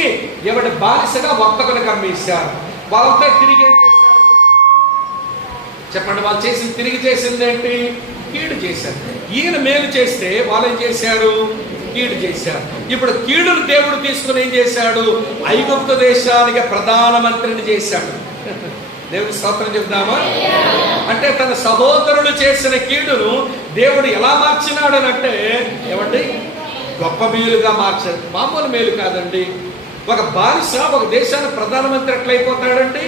ఏమంటే బానిసగా వర్తకులకు అమ్మేశారు. వాళ్ళతో తిరిగి ఏం చేశారు చెప్పండి? వాళ్ళు చేసింది తిరిగి చేసింది ఏంటి? కీడు చేశారు. ఈయన మేలు చేస్తే వాళ్ళు ఏం చేశారు? కీడు చేశారు. ఇప్పుడు కీడును దేవుడు తీసుకుని ఏం చేశాడు? ఐగుప్తు దేశానికి ప్రధానమంత్రిని చేశాడు. దేవుడు స్తోత్రం చెప్దామా? అంటే తన సహోదరులు చేసిన కీడును దేవుడు ఎలా మార్చినాడు అంటే ఏమండి? గొప్ప మేలుగా మార్చాడు. మామూలు మేలు కాదండి. ఒక బానిస ఒక దేశానికి ప్రధానమంత్రి ఎట్లయిపోతాడండి?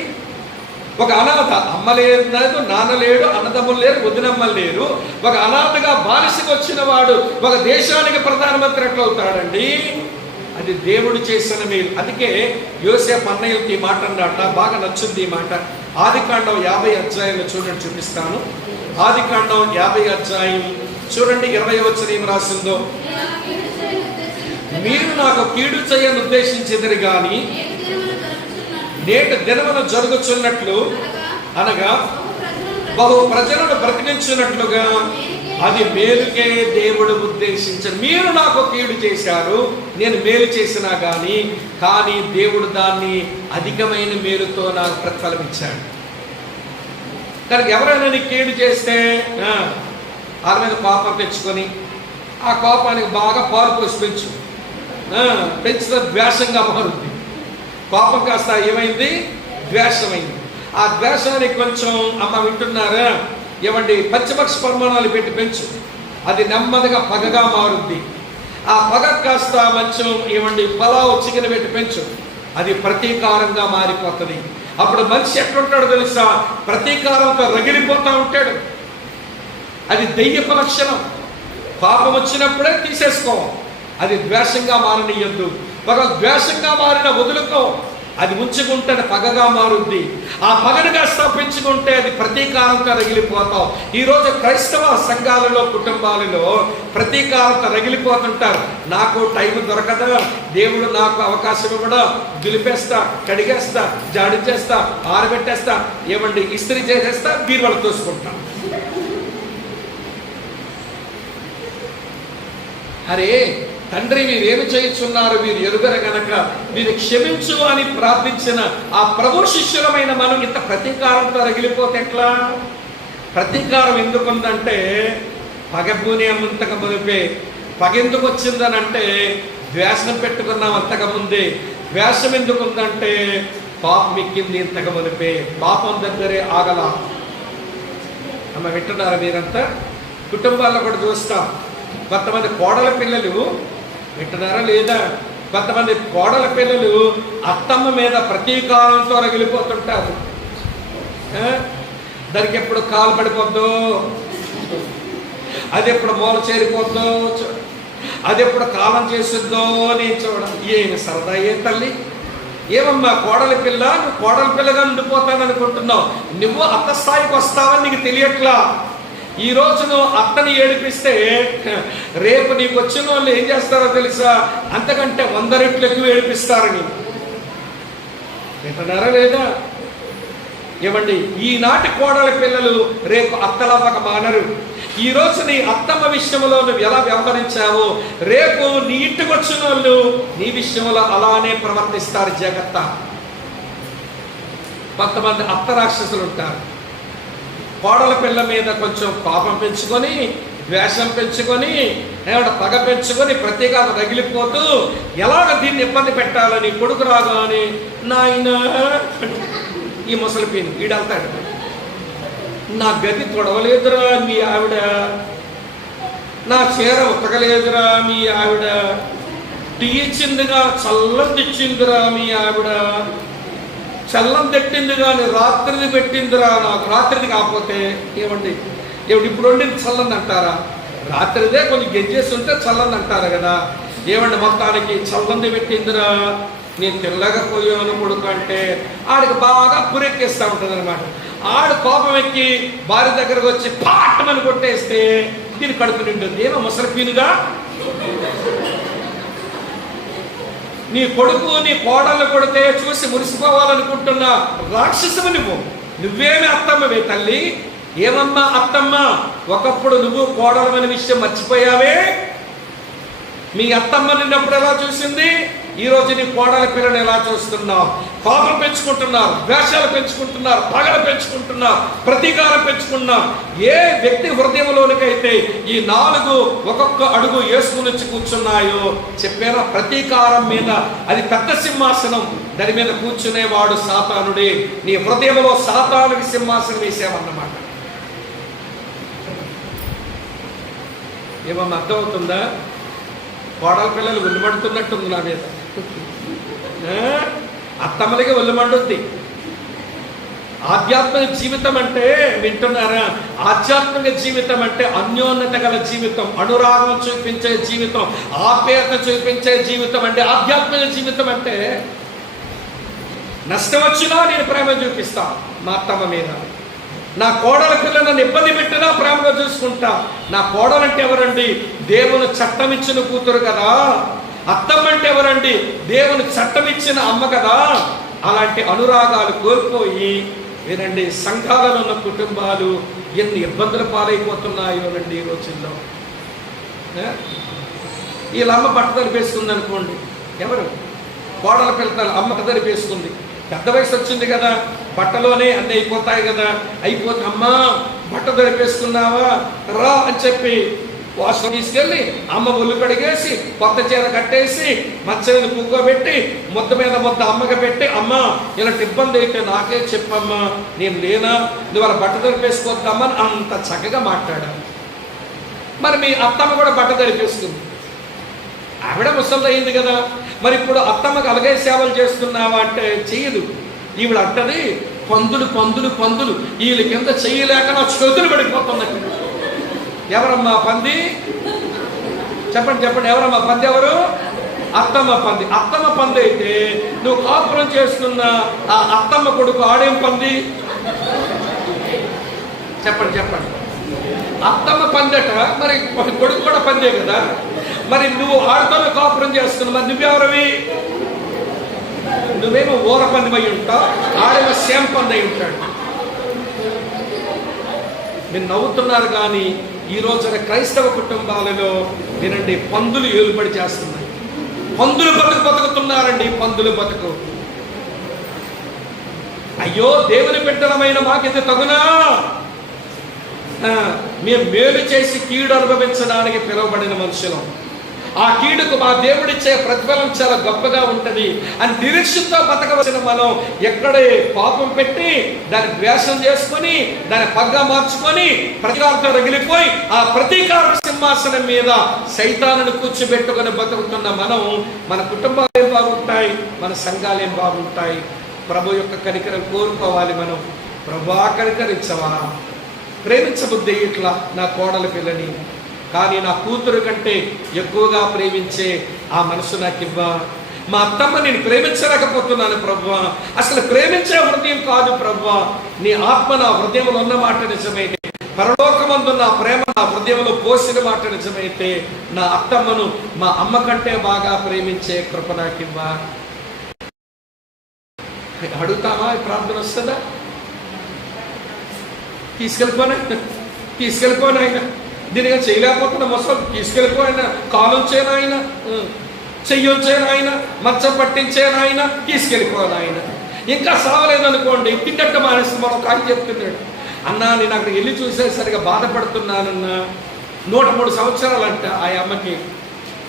ఒక అనాథ, అమ్మ లేదు, నాన్న లేడు, అన్నదమ్ములు లేరు, వదినమ్మలు లేరు, ఒక అనాథగా బానిసకు వచ్చిన వాడు ఒక దేశానికి ప్రధానమంత్రి ఎట్లవుతాడండి? అది దేవుడు చేసిన మేలు. అందుకే యోసేపు అన్నయ్యకి ఈ మాట అన్నట్ట బాగా నచ్చుంది ఈ మాట. ఆదికాండం 50 అధ్యాయంలో చూడండి, చూపిస్తాను. ఆదికాండం 50 అధ్యాయం చూడండి 20 వచనం ఏం రాసిందో. మీరు నాకు కీడు చేయని ఉద్దేశించిదిరి గాని నేటి దినమున జరుగుచున్నట్లు అనగా బహు ప్రజలను బ్రతికించినట్లుగా అది మేలుకే దేవుడు ఉద్దేశించారు. మీరు నాకు కీడు చేశారు, నేను మేలు చేసినా కానీ దేవుడు దాన్ని అధికమైన మేలుతో నాకు ప్రతిఫలం ఇచ్చాడు. కనుక ఎవరైనా నీకు కీడు చేస్తే వాళ్ళ మీద కోపం తెచ్చుకొని ఆ కోపానికి బాగా పాలు పోసి పెంచు. పెంచిన ద్వేషంగా మారుద్ది. కోపం కాస్త ఏమైంది? ద్వేషమైంది. ఆ ద్వేషానికి కొంచెం అమ్మ వింటున్నారా ఏమండి, పంచపక్ష పరిమాణాలు పెట్టి పెంచు. అది నెమ్మదిగా పగగా మారుద్ది. ఆ పగ కాస్త మంచం ఏమండి పలావ్ చికెన్ పెట్టి పెంచు. అది ప్రతీకారంగా మారిపోతుంది. అప్పుడు మనిషి ఎట్లుంటాడో తెలుసా? ప్రతీకారంతో రగిలిపోతూ ఉంటాడు. అది దెయ్యపు లక్షణం. పాపం వచ్చినప్పుడే తీసేసుకో. అది ద్వేషంగా మారనియద్దు. ఒక ద్వేషంగా మారిన వదులుకో. అది ఉంచుకుంటే అది పగగా మారుద్ది. ఆ పగను కాస్త పెంచుకుంటే అది ప్రతీకారంతో రగిలిపోతావు. ఈరోజు క్రైస్తవ సంఘాలలో కుటుంబాలలో ప్రతీకారంతో రగిలిపోతుంటారు. నాకు టైం దొరకదా, దేవుడు నాకు అవకాశం కూడా దులిపేస్తా, కడిగేస్తా, జాడించేస్తా, ఆరబెట్టేస్తా, ఏమండి ఇస్త్రీ చేసేస్తా, బీరువాళ్ళు తోసుకుంటా. అరే తండ్రి, వీరేమి చేయుచున్నారు, వీరు ఎరుగరు గనక వీరు క్షమించు అని ప్రార్థించిన ఆ ప్రభు శిష్యులమైన మనం ఇంత ప్రతీకారంతో రగిలిపోతే ఎట్లా? ప్రతీకారం ఎందుకుందంటే పగబూని అంతకు మునిపే. పగెందుకు వచ్చిందనంటే ద్వేషం పెట్టుకున్నాం అంతకు ముందే. ద్వేషం ఎందుకుందంటే పాపం ఎక్కింది ఇంతకు మునిపే. పాపం దగ్గరే ఆగల. అమ్మ వింటున్నారా మీరంతా? కుటుంబాల్లో కూడా చూస్తాం. కొంతమంది కోడల పిల్లలు వింటున్నారా లేదా? కొంతమంది కోడల పిల్లలు అత్తమ్మ మీద ప్రతీకారంతో రగిలిపోతుంటారు. దానికి ఎప్పుడు కాలు పడిపోద్దో, అది ఎప్పుడు మూల చేరిపోద్దో, అది ఎప్పుడు కాలం చేస్తుందో అని చూడాలి. ఏమి సరదా ఏ తల్లి! ఏమమ్మా కోడల పిల్ల, నువ్వు కోడల పిల్లగా ఉండిపోతాననుకుంటున్నావు. నువ్వు అత్త స్థాయికి వస్తావని నీకు తెలియట్లా. ఈ రోజు నువ్వు అత్తని ఏడిపిస్తే రేపు నీకు వచ్చిన వాళ్ళు ఏం చేస్తారో తెలుసా? అంతకంటే 100 రెట్లు ఎక్కువ ఏడిపిస్తారని. వింటున్నారా లేదా? ఏమండి, ఈనాటి కోడల పిల్లలు రేపు అత్తలవ్వక మానరు. ఈ రోజు నీ అత్తమ్మ విషయంలో నువ్వు ఎలా వ్యవహరించావో రేపు నీ ఇంటికి వచ్చిన వాళ్ళు నీ విషయంలో అలానే ప్రవర్తిస్తారు. జాగ్రత్త. కొంతమంది అత్త రాక్షసులు ఉంటారు. కోడల పిల్ల మీద కొంచెం పాపం పెంచుకొని, ద్వేషం పెంచుకొని, పగ పెంచుకొని ప్రతీకారం రగిలిపోతూ ఎలాగ దీన్ని ఇబ్బంది పెట్టాలని కొడుకు రాగానే నాయన ఈ ముసలి పీను ఈడల్తాడు. నా గది తొడవలేదురా మీ ఆవిడ, నా చీర ఉతకలేదురా మీ ఆవిడ, టీ ఇచ్చిందిగా చల్లం తెచ్చిందిరా మీ ఆవిడ, చల్లం పెట్టింది కానీ రాత్రిది పెట్టిందిరా నాకు. రాత్రిది కాకపోతే ఏమండి, ఇప్పుడు వండింది చల్లంది అంటారా? రాత్రిదే కొంచెం గెజ్జేసి ఉంటే చల్లంది అంటారు కదా. ఏమండి మొత్తానికి చల్లంది పెట్టిందిరా, నేను తినలేకపోయాను కొడుకు అంటే ఆడికి బాగా పురెక్కిస్తూ ఉంటుంది అనమాట. ఆడు కోపం ఎక్కి భార్య దగ్గరకు వచ్చి పాటమని కొట్టేస్తే దీని కడుపు నిండుంది. ఏమో ముసలి పీనుగా నీ కొడుకు నీ కోడళ్ళు కొడితే చూసి మురిసిపోవాలనుకుంటున్నా రాక్షసువు నువ్వేమి అత్తమ్మవే తల్లి? ఏమమ్మా అత్తమ్మ, ఒకప్పుడు నువ్వు కోడలమని విషయం మర్చిపోయావే? మీ అత్తమ్మ నిన్నప్పుడు ఎలా చూసింది, ఈరోజు నీ కోడల పిల్లని ఎలా చూస్తున్నావు? కోపం పెంచుకుంటున్నారు, ద్వేషాలు పెంచుకుంటున్నారు, పగలు పెంచుకుంటున్నారు, ప్రతీకారం పెంచుకున్నారు. ఏ వ్యక్తి హృదయంలోనికైతే ఈ 4 ఒక్కొక్క అడుగు వేసుకుని వచ్చి కూర్చున్నాయో చెప్పారా? ప్రతీకారం మీద అది పెద్ద సింహాసనం, దాని మీద కూర్చునేవాడు సాతానుడే. నీ హృదయంలో సాతానుడికి సింహాసనం వేసామన్నమాట. ఏమన్నా అర్థమవుతుందా? కోడల పిల్లలు ఒళ్ళుమంటున్నట్టుంది నా మీద. అత్తమ్మలకి ఒళ్ళుమంటుంది. ఆధ్యాత్మిక జీవితం అంటే వింటున్నారా? ఆధ్యాత్మిక జీవితం అంటే అన్యోన్యత గల జీవితం, అనురాగం చూపించే జీవితం, ఆప్యాయత చూపించే జీవితం అంటే ఆధ్యాత్మిక జీవితం. అంటే నష్టం వచ్చినా నేను ప్రేమ చూపిస్తా మా అత్తమ్మ మీద. నా కోడల పిల్లలను ఇబ్బంది పెట్టినా ప్రేమగా చూసుకుంటా. నా కోడలంటే ఎవరండి? దేవుని చట్టం ఇచ్చిన కూతురు కదా. అత్తమ్మ అంటే ఎవరండి? దేవుని చట్టం ఇచ్చిన అమ్మ కదా. అలాంటి అనురాగాలు కోల్పోయి వినండి, సంఘాలలో ఉన్న కుటుంబాలు ఎన్ని ఇబ్బందుల పాలైపోతున్నాయో రండి ఈ రోజుల్లో. వీళ్ళ అమ్మ బట్ట తరిపేసుకుంది అనుకోండి, ఎవరు కోడల పిల్లలు అమ్మ తరిపేసుకుంది, పెద్ద వయసు వచ్చింది కదా, బట్టలోనే అన్నీ అయిపోతాయి కదా, అయిపోతే అమ్మా బట్ట దొరిపేసుకున్నావా రా అని చెప్పి వాష్రూమ్ తీసుకెళ్ళి అమ్మ ఒళ్ళు కడిగేసి కొత్త చీర కట్టేసి మచ్చ మీద కూకోబెట్టి ముద్ద మీద ముద్ద అమ్మకి పెట్టి అమ్మ ఇలాంటి ఇబ్బంది అయితే నాకే చెప్పమ్మా, నేను లేనా, నువ్వు వాళ్ళ బట్ట దొరిపేసుకోవద్దామని అంత చక్కగా మాట్లాడాను. మరి మీ అత్తమ్మ కూడా బట్ట దొరిపేసుకుంది, ఆవిడ ముసలి అయింది కదా. మరి ఇప్పుడు అత్తమ్మకి అలాగే సేవలు చేస్తున్నావా అంటే చెయ్యదు. ఈవిడ అంటది పందులు పందులు పందులు వీళ్ళ కింద చెయ్యలేక నా చేతులు పడిపోతున్నట్టు. ఎవరమ్మా పంది? చెప్పండి చెప్పండి, ఎవరమ్మా పంది? ఎవరు? అత్తమ్మ పంది. అత్తమ్మ పంది అయితే నువ్వు కాపురం చేస్తున్న ఆ అత్తమ్మ కొడుకు ఆడేం పంది? చెప్పండి చెప్పండి. అత్తమ్మ పందట, మరి కొడుకు కూడా పందే కదా. మరి నువ్వు ఆడతోనే కాపురం చేస్తున్నావు, మరి నువ్వెవరవి? నువ్వేమో ఊర పంది అయి ఉంటావు, ఆడేమో సేమ పంది అయి ఉంటాడు. మీరు నవ్వుతున్నారు కానీ ఈ రోజున క్రైస్తవ కుటుంబాలలో వినండి, పందులు ఏలుబడి చేస్తున్నాయి. పందులు బతుకుతున్నారండి, పందులు బతుకు. అయ్యో దేవుని బిడ్డలమైన మాకిది తగునా? మేము మేలు చేసి కీడు అనుభవించడానికి పిలువబడిన మనుషులం. ఆ కీడుకు మా దేవుడిచ్చే ప్రతిఫలం చాలా గొప్పగా ఉంటుంది అని నిరీక్షతో బతకవలసిన మనం ఎక్కడే పాపం పెట్టి దాన్ని ద్వేషం చేసుకొని దాన్ని పగ్గా మార్చుకొని ప్రతీకారంతో రగిలిపోయి ఆ ప్రతీకార సింహాసనం మీద సైతానుని కూర్చోబెట్టుకొని బతుకుతున్న మనం, మన కుటుంబాలు ఏం బాగుంటాయి, మన సంఘాలు ఏం బాగుంటాయి? ప్రభు యొక్క కనికరం కోరుకోవాలి మనం. ప్రభు కనికరించవా, ప్రేమించబుద్ధి ఇట్లా నా కోడల పిల్లని, కానీ నా కూతురు కంటే ఎక్కువగా ప్రేమించే ఆ మనసు నాకు ఇవ్వా. మా అత్తమ్మ నేను ప్రేమించలేకపోతున్నాను ప్రభువా, అసలు ప్రేమించే హృదయం కాదు ప్రభువా, నీ ఆత్మ నా హృదయంలో ఉన్న మాట నిజమైతే, పరలోకమందు నా ప్రేమ నా హృదయంలో పోసిన మాట నిజమైతే, నా అత్తమ్మను మా అమ్మ కంటే బాగా ప్రేమించే కృప నాకు ఇవ్వా. అడుగుతామా? ప్రార్థన వస్తుందా? తీసుకెళ్ళిపోయిన ఆయన దీనిగా చేయలేకపోతున్నా మొసలు తీసుకెళ్ళిపోయిన, కాలుంచేనా ఆయన, చెయ్యొచ్చేనా ఆయన, మచ్చ పట్టించేనా ఆయన, తీసుకెళ్ళిపోయిన ఆయన. ఇంకా సావలేదనుకోండి, తిండట్ట మానేస్తే మనం ఒక ఆయన చెప్తున్నాడు, అన్నా నేను అక్కడికి వెళ్ళి చూసేసరిగా బాధపడుతున్నానన్నా. 103 సంవత్సరాలంట ఆ అమ్మకి,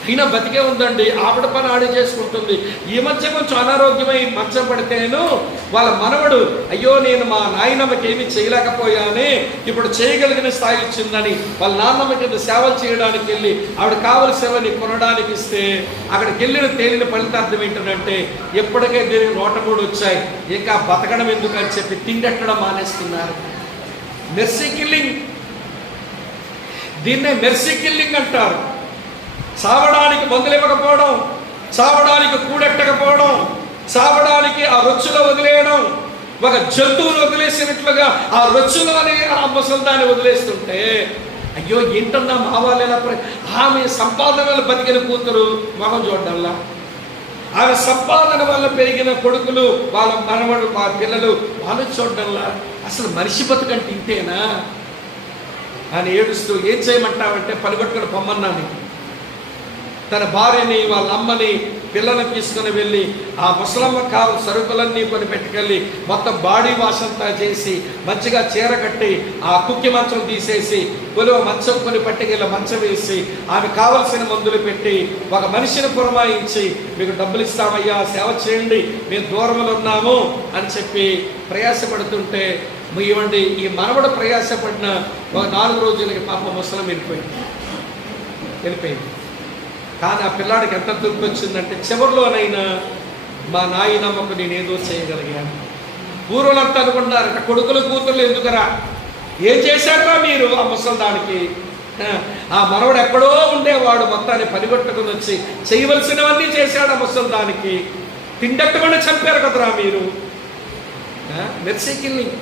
అయినా బతికే ఉందండి. ఆవిడ పని ఆడే చేసుకుంటుంది. ఈ మధ్య కొంచెం అనారోగ్యమై మంచం పడితేను వాళ్ళ మనవడు, అయ్యో నేను మా నాయనమ్మకి ఏమీ చేయలేకపోయానే, ఇప్పుడు చేయగలిగిన స్థాయి ఇచ్చిందని వాళ్ళ నాన్నమ్మకి సేవలు చేయడానికి వెళ్ళి ఆవిడ కావలసినవని కొనడానికి ఇస్తే అక్కడికి వెళ్ళిన తేలిన ఫలితార్థం ఏంటంటే ఎప్పటికే దీనికి 103 వచ్చాయి, ఇంకా బతకడం ఎందుకు అని చెప్పి తిండెట్టడం మానేస్తున్నారు. మెర్సీ కిల్లింగ్, దీన్నే మెర్సీ కిల్లింగ్ అంటారు. చావడానికి మందులు ఇవ్వకపోవడం, చావడానికి కూడెట్టకపోవడం, చావడానికి ఆ రొచ్చులో వదిలేయడం, ఒక జంతువులు వదిలేసినట్లుగా ఆ రొచ్చులోనే ఆ ముసల్దాన్ని వదిలేస్తుంటే, అయ్యో ఏంటన్నా మా వాళ్ళు ఎలా ఆమె సంపాదన వల్ల బతికిన కూతురు మొహం చూడడంలా, ఆమె సంపాదన వల్ల పెరిగిన కొడుకులు వాళ్ళ మనవడు మా పిల్లలు వాళ్ళు చూడడంలా, అసలు మనిషి బతుకంటే ఇంతేనా అని ఏడుస్తూ ఏం చేయమంటావంటే పనిగట్టుకుని పొమ్మన్నాను. తన భార్యని వాళ్ళ అమ్మని పిల్లల్ని తీసుకుని వెళ్ళి ఆ ముసలమ్మ కావు సరుకులన్నీ కొని పెట్టుకెళ్ళి మొత్తం బాడీ వాష్ అంతా చేసి మంచిగా చీర కట్టి ఆ కుక్కి మంచం తీసేసి కొలువ మంచం కొని పట్టుకెళ్ళి మంచం వేసి ఆమె కావలసిన మందులు పెట్టి ఒక మనిషిని పురమాయించి మీకు డబ్బులు ఇస్తామయ్యా సేవ చేయండి మేము దూరంలో ఉన్నాము అని చెప్పి ప్రయాసపడుతుంటే ఇవ్వండి ఈ మనవడు ప్రయాసపడిన ఒక 4 రోజులకి పాప ముసలం వెళ్ళిపోయింది. కానీ ఆ పిల్లాడికి ఎంత తృప్తి వచ్చిందంటే చివరిలోనైనా మా నాయనమ్మకు నేనేదో చేయగలిగాను. ఊరోళ్ళంతా అనుకుంటారు, కొడుకులు కూతుర్లు ఎందుకురా, ఏం చేశారా మీరు ఆ ముసల్దానికి? ఆ మనవడు ఎక్కడో ఉండేవాడు, మొత్తాన్ని పనిగొట్టుకుని వచ్చి చేయవలసినవన్నీ చేశాడు ఆ ముసల్దానికి. తిండట్టుకుండా చంపారు కదరా మీరు. Mercy killing.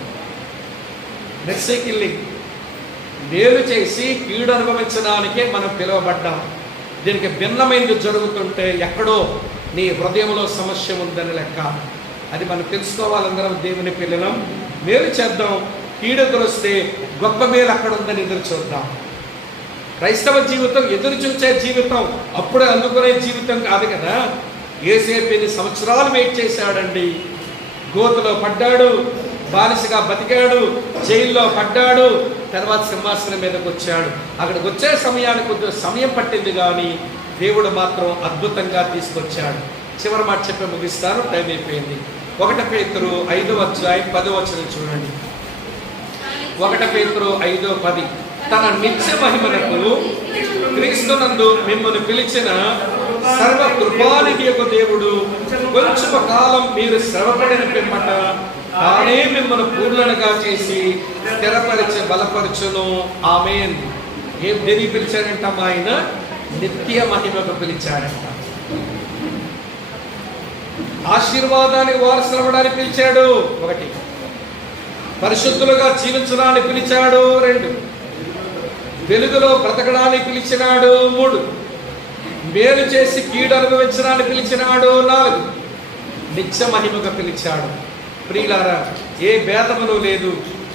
మేలు చేసి కీడు అనుభవించడానికే మనం పిలువబడ్డాం. దీనికి భిన్నమైనది జరుగుతుంటే ఎక్కడో నీ హృదయంలో సమస్య ఉందని లెక్క. అది మనం తెలుసుకోవాలందరం దేవుని పిల్లలం. మేలు చేద్దాం, కీడు ఎదురొస్తే గొప్ప మేలు అక్కడ ఉందని ఎదురు చూద్దాం. క్రైస్తవ జీవితం ఎదురు చూసే జీవితం, అప్పుడే అందుకునే జీవితం కాదు కదా. యేసేపు 8 సంవత్సరాలు వెయిట్ చేశాడండి. గోతులో పడ్డాడు, బానిసగా బతికాడు, జైల్లో పడ్డాడు, తర్వాత సింహాసనం మీదకి వచ్చాడు. అక్కడికి వచ్చే సమయానికి కొద్దిగా సమయం పట్టింది, కానీ దేవుడు మాత్రం అద్భుతంగా తీసుకొచ్చాడు. చివరి మాట చెప్పి ముగిస్తాను, టైం అయిపోయింది. 1 పేతురు 5వ అధ్యాయం 10వ వచనం చూడండి. 1 పేతురు 5:10. తన నిత్య మహిమనకు క్రీస్తునందు మిమ్మల్ని పిలిచిన సర్వ కృపానిధి యొక్క దేవుడు కొంచెం కాలం మీరు శ్రమపడిన పిమ్మట తానే మిమ్మల్ని పూర్ణులుగా చేసి స్థిరపరిచి బలపరచును. ఆమేన్. ఏం దేనికి పిలిచాడంట? ఆయన నిత్య మహిమకు పిలిచాడంట. ఆశీర్వాదానికి వారసులవడానికి పిలిచాడు. 1. పరిశుద్ధులుగా జీవించడానికి పిలిచాడు. 2. వెలుగులో బ్రతకడానికి పిలిచినాడు. 3. మేలు చేసి కీడు అనుభవించడానికి పిలిచినాడు. 4. నిత్య మహిమగా పిలిచాడు. ప్రియులారా, ఏ భేదమును లేదు.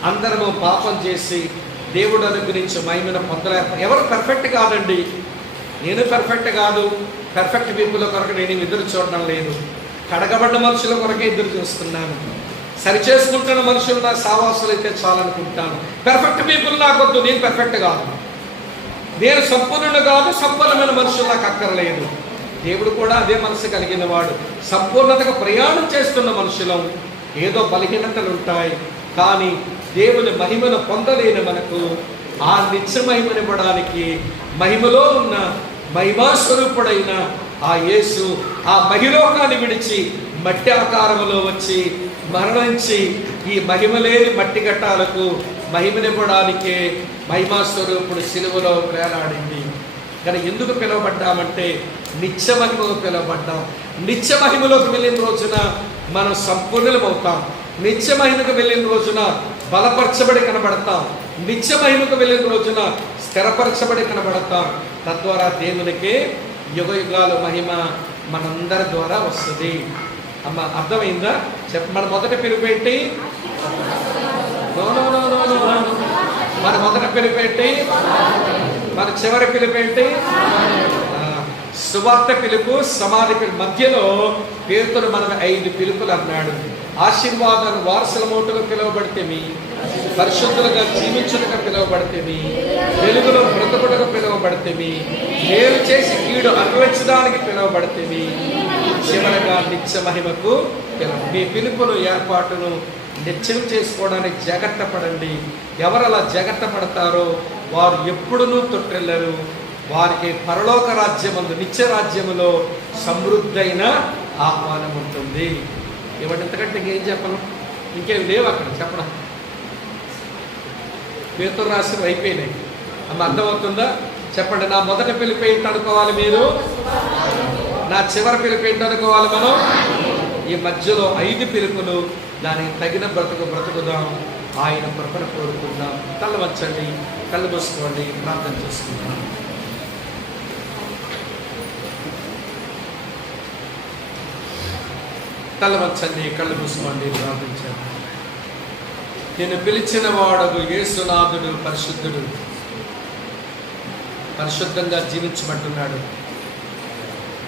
అందరము పాపం చేసి దేవుడు అనుగ్రహించి మహిమను పొందలేక ఎవరు పర్ఫెక్ట్ కాదండి. నేను పర్ఫెక్ట్ కాదు. పర్ఫెక్ట్ పీపుల్ కొరకు నేను ఎదురు చూడడం లేదు. కడగబడ్డ మనుషుల కొరకే ఎదురు చూస్తున్నాను. సరిచేసుకుంటున్న మనుషులు నా సావాసులు అయితే చాలనుకుంటాను. పర్ఫెక్ట్ పీపుల్ నాకొద్దు. నేను పర్ఫెక్ట్ కాదు. నేను సంపూర్ణుడు కాదు. సంపూర్ణమైన మనుషులు నాకు అక్కర్లేదు. దేవుడు కూడా అదే మనసు కలిగిన వాడు. సంపూర్ణతగా ప్రయాణం చేస్తున్న మనుషులం. ఏదో బలహీనతలు ఉంటాయి, కానీ దేవుని మహిమను పొందలేని మనకు ఆ నిత్య మహిమనివ్వడానికి మహిమలో ఉన్న మహిమాస్వరూపుడైన ఆ యేసు ఆ మహిలోకాన్ని విడిచి మట్టి ఆకారంలో వచ్చి మరణించి ఈ మహిమలేని మట్టి ఘట్టాలకు మహిమనివ్వడానికే మహిమాస్వరూపుడు సిలువలో వేలాడింది. కానీ ఎందుకు పిలువబడ్డామంటే నిత్య మహిమకు పిలువబడ్డాం. నిత్య మహిమలోకి వెళ్ళిన రోజున మనం సంపూర్ణులమవుతాం. నిత్య మహిమకు వెళ్ళిన రోజున బలపరచబడి కనబడతాం. నిత్య మహిమకు వెళ్ళిన రోజున స్థిరపరచబడి కనబడతాం. తద్వారా దేవునికి యుగ యుగాల మహిమ మనందరి ద్వారా వస్తుంది. అమ్మ, అర్థమైందా? మన మొదటి పిలుపేంటి? మన మొదటి పిలుపేంటి? మన చివరి పిలుపేంటి? సువార్త పిలుపు, సమాధి పిలుపు. మధ్యలో పేరుతో మనం 5 పిలుపులు అన్నాడు. ఆశీర్వాదాన్ని వారసుల మోటుగా పిలువబడితేమి, పరిశుద్ధులుగా జీవించుటగా పిలువబడితేమి, వెలుగులో బ్రతుకుటగా పిలువబడితేమి, మేలు చేసి కీడు అనుభవించడానికి పిలువబడితేమి, చివరగా నిత్య మహిమకు మీ పిలుపును ఏర్పాటును నిత్యం చేసుకోవడానికి జాగ్రత్త పడండి. ఎవరు అలా జాగ్రత్త పడతారో వారు ఎప్పుడునూ తొట్టిల్లరు. వారికి పరలోక రాజ్యమందు నిత్య రాజ్యములో సమృద్ధైన ఆహ్వానం ఉంటుంది. ఇవ్వండి, ఇంతకంటే ఇంకేం చెప్పను? ఇంకేం లేవు అక్కడ చెప్పడం. పేతురు రాసినవి అయిపోయినాయి. అమ్మ, అర్థమవుతుందా? చెప్పండి. నా మొదటి పిలుపు ఏంటి అనుకోవాలి మీరు? నా చివరి పిలుపు ఏంటి అనుకోవాలి మనం? ఈ మధ్యలో 5 పిలుపులు. దానికి తగిన బ్రతుకుదాం. ఆయన కృపను కోరుకుందాం. కళ్ళు వంచండి, కళ్ళు మూసుకోండి, ప్రార్థన చేసుకుందాం. కళ్ళు వంచండి, కళ్ళు మూసుకోండి, ప్రార్థించండి. నేను పిలిచిన వాడగు యేసునాథుడు పరిశుద్ధుడు. పరిశుద్ధంగా జీవించమంటున్నాడు.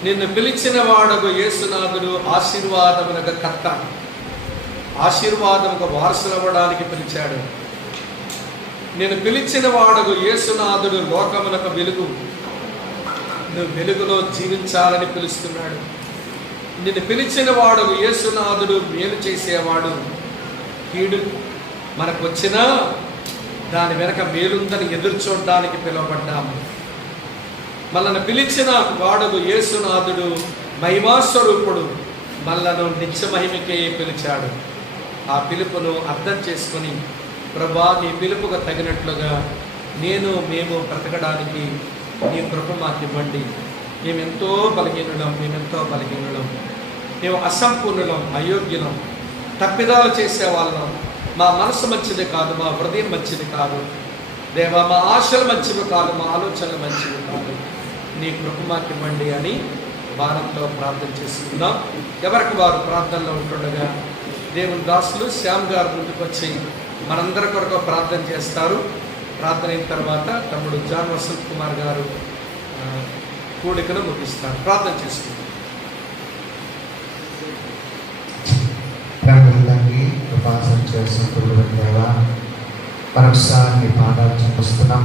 నిన్ను పిలిచిన వాడగు యేసునాథుడు ఆశీర్వాదమునకు కర్త. ఆశీర్వాదముకు వారసులవ్వడానికి పిలిచాడు. నేను పిలిచిన వాడగు యేసునాథుడు లోకమునకు వెలుగు. నువ్వు వెలుగులో జీవించాలని పిలుస్తున్నాడు. నిన్ను పిలిచిన వాడగు యేసునాథుడు మేలు చేసేవాడు. కీడు మనకు వచ్చినా దాని వెనక మేలుందని ఎదురు చూడడానికి పిలువబడ్డాము. మనల్ని పిలిచిన వాడగు యేసునాథుడు మహిమాస్వరూపుడు. మనలను నిత్య మహిమకే పిలిచాడు. ఆ పిలుపును అర్థం చేసుకొని, ప్రభా, నీ పిలుపుగా తగినట్లుగా మేము బ్రతకడానికి నీ కృప మాకు ఇవ్వండి. మేమెంతో బలహీనులం. మేము అసంపూర్ణులం, అయోగ్యులం, తప్పిదాలు చేసేవాళ్ళం. మా మనసు మంచిది కాదు, మా హృదయం మంచిది కాదు దేవా, మా ఆశలు మంచివి కాదు, మా ఆలోచనలు మంచివి కాదు. నీ కృప మాకు ఇవ్వండి అని భారంతో ప్రార్థన చేసుకుందాం. ఎవరికి వారు ప్రార్థనలో ఉంటుండగా దేవుని దాసులు శ్యామ్ గారు ముందుకు వచ్చి మనందరి కొరకు ప్రార్థన చేస్తారు. ప్రార్థన అయిన తర్వాత తమ్ముడు జాన్ వసంత్ కుమార్ గారు కూడికను ముగిస్తారు. ప్రార్థన చేసుకుందాం. ప్రభుత్వాన్ని ఉపాసన చేస్తున్న దేవా మరొకసారి నీ పాదాలు చూపిస్తున్నాం.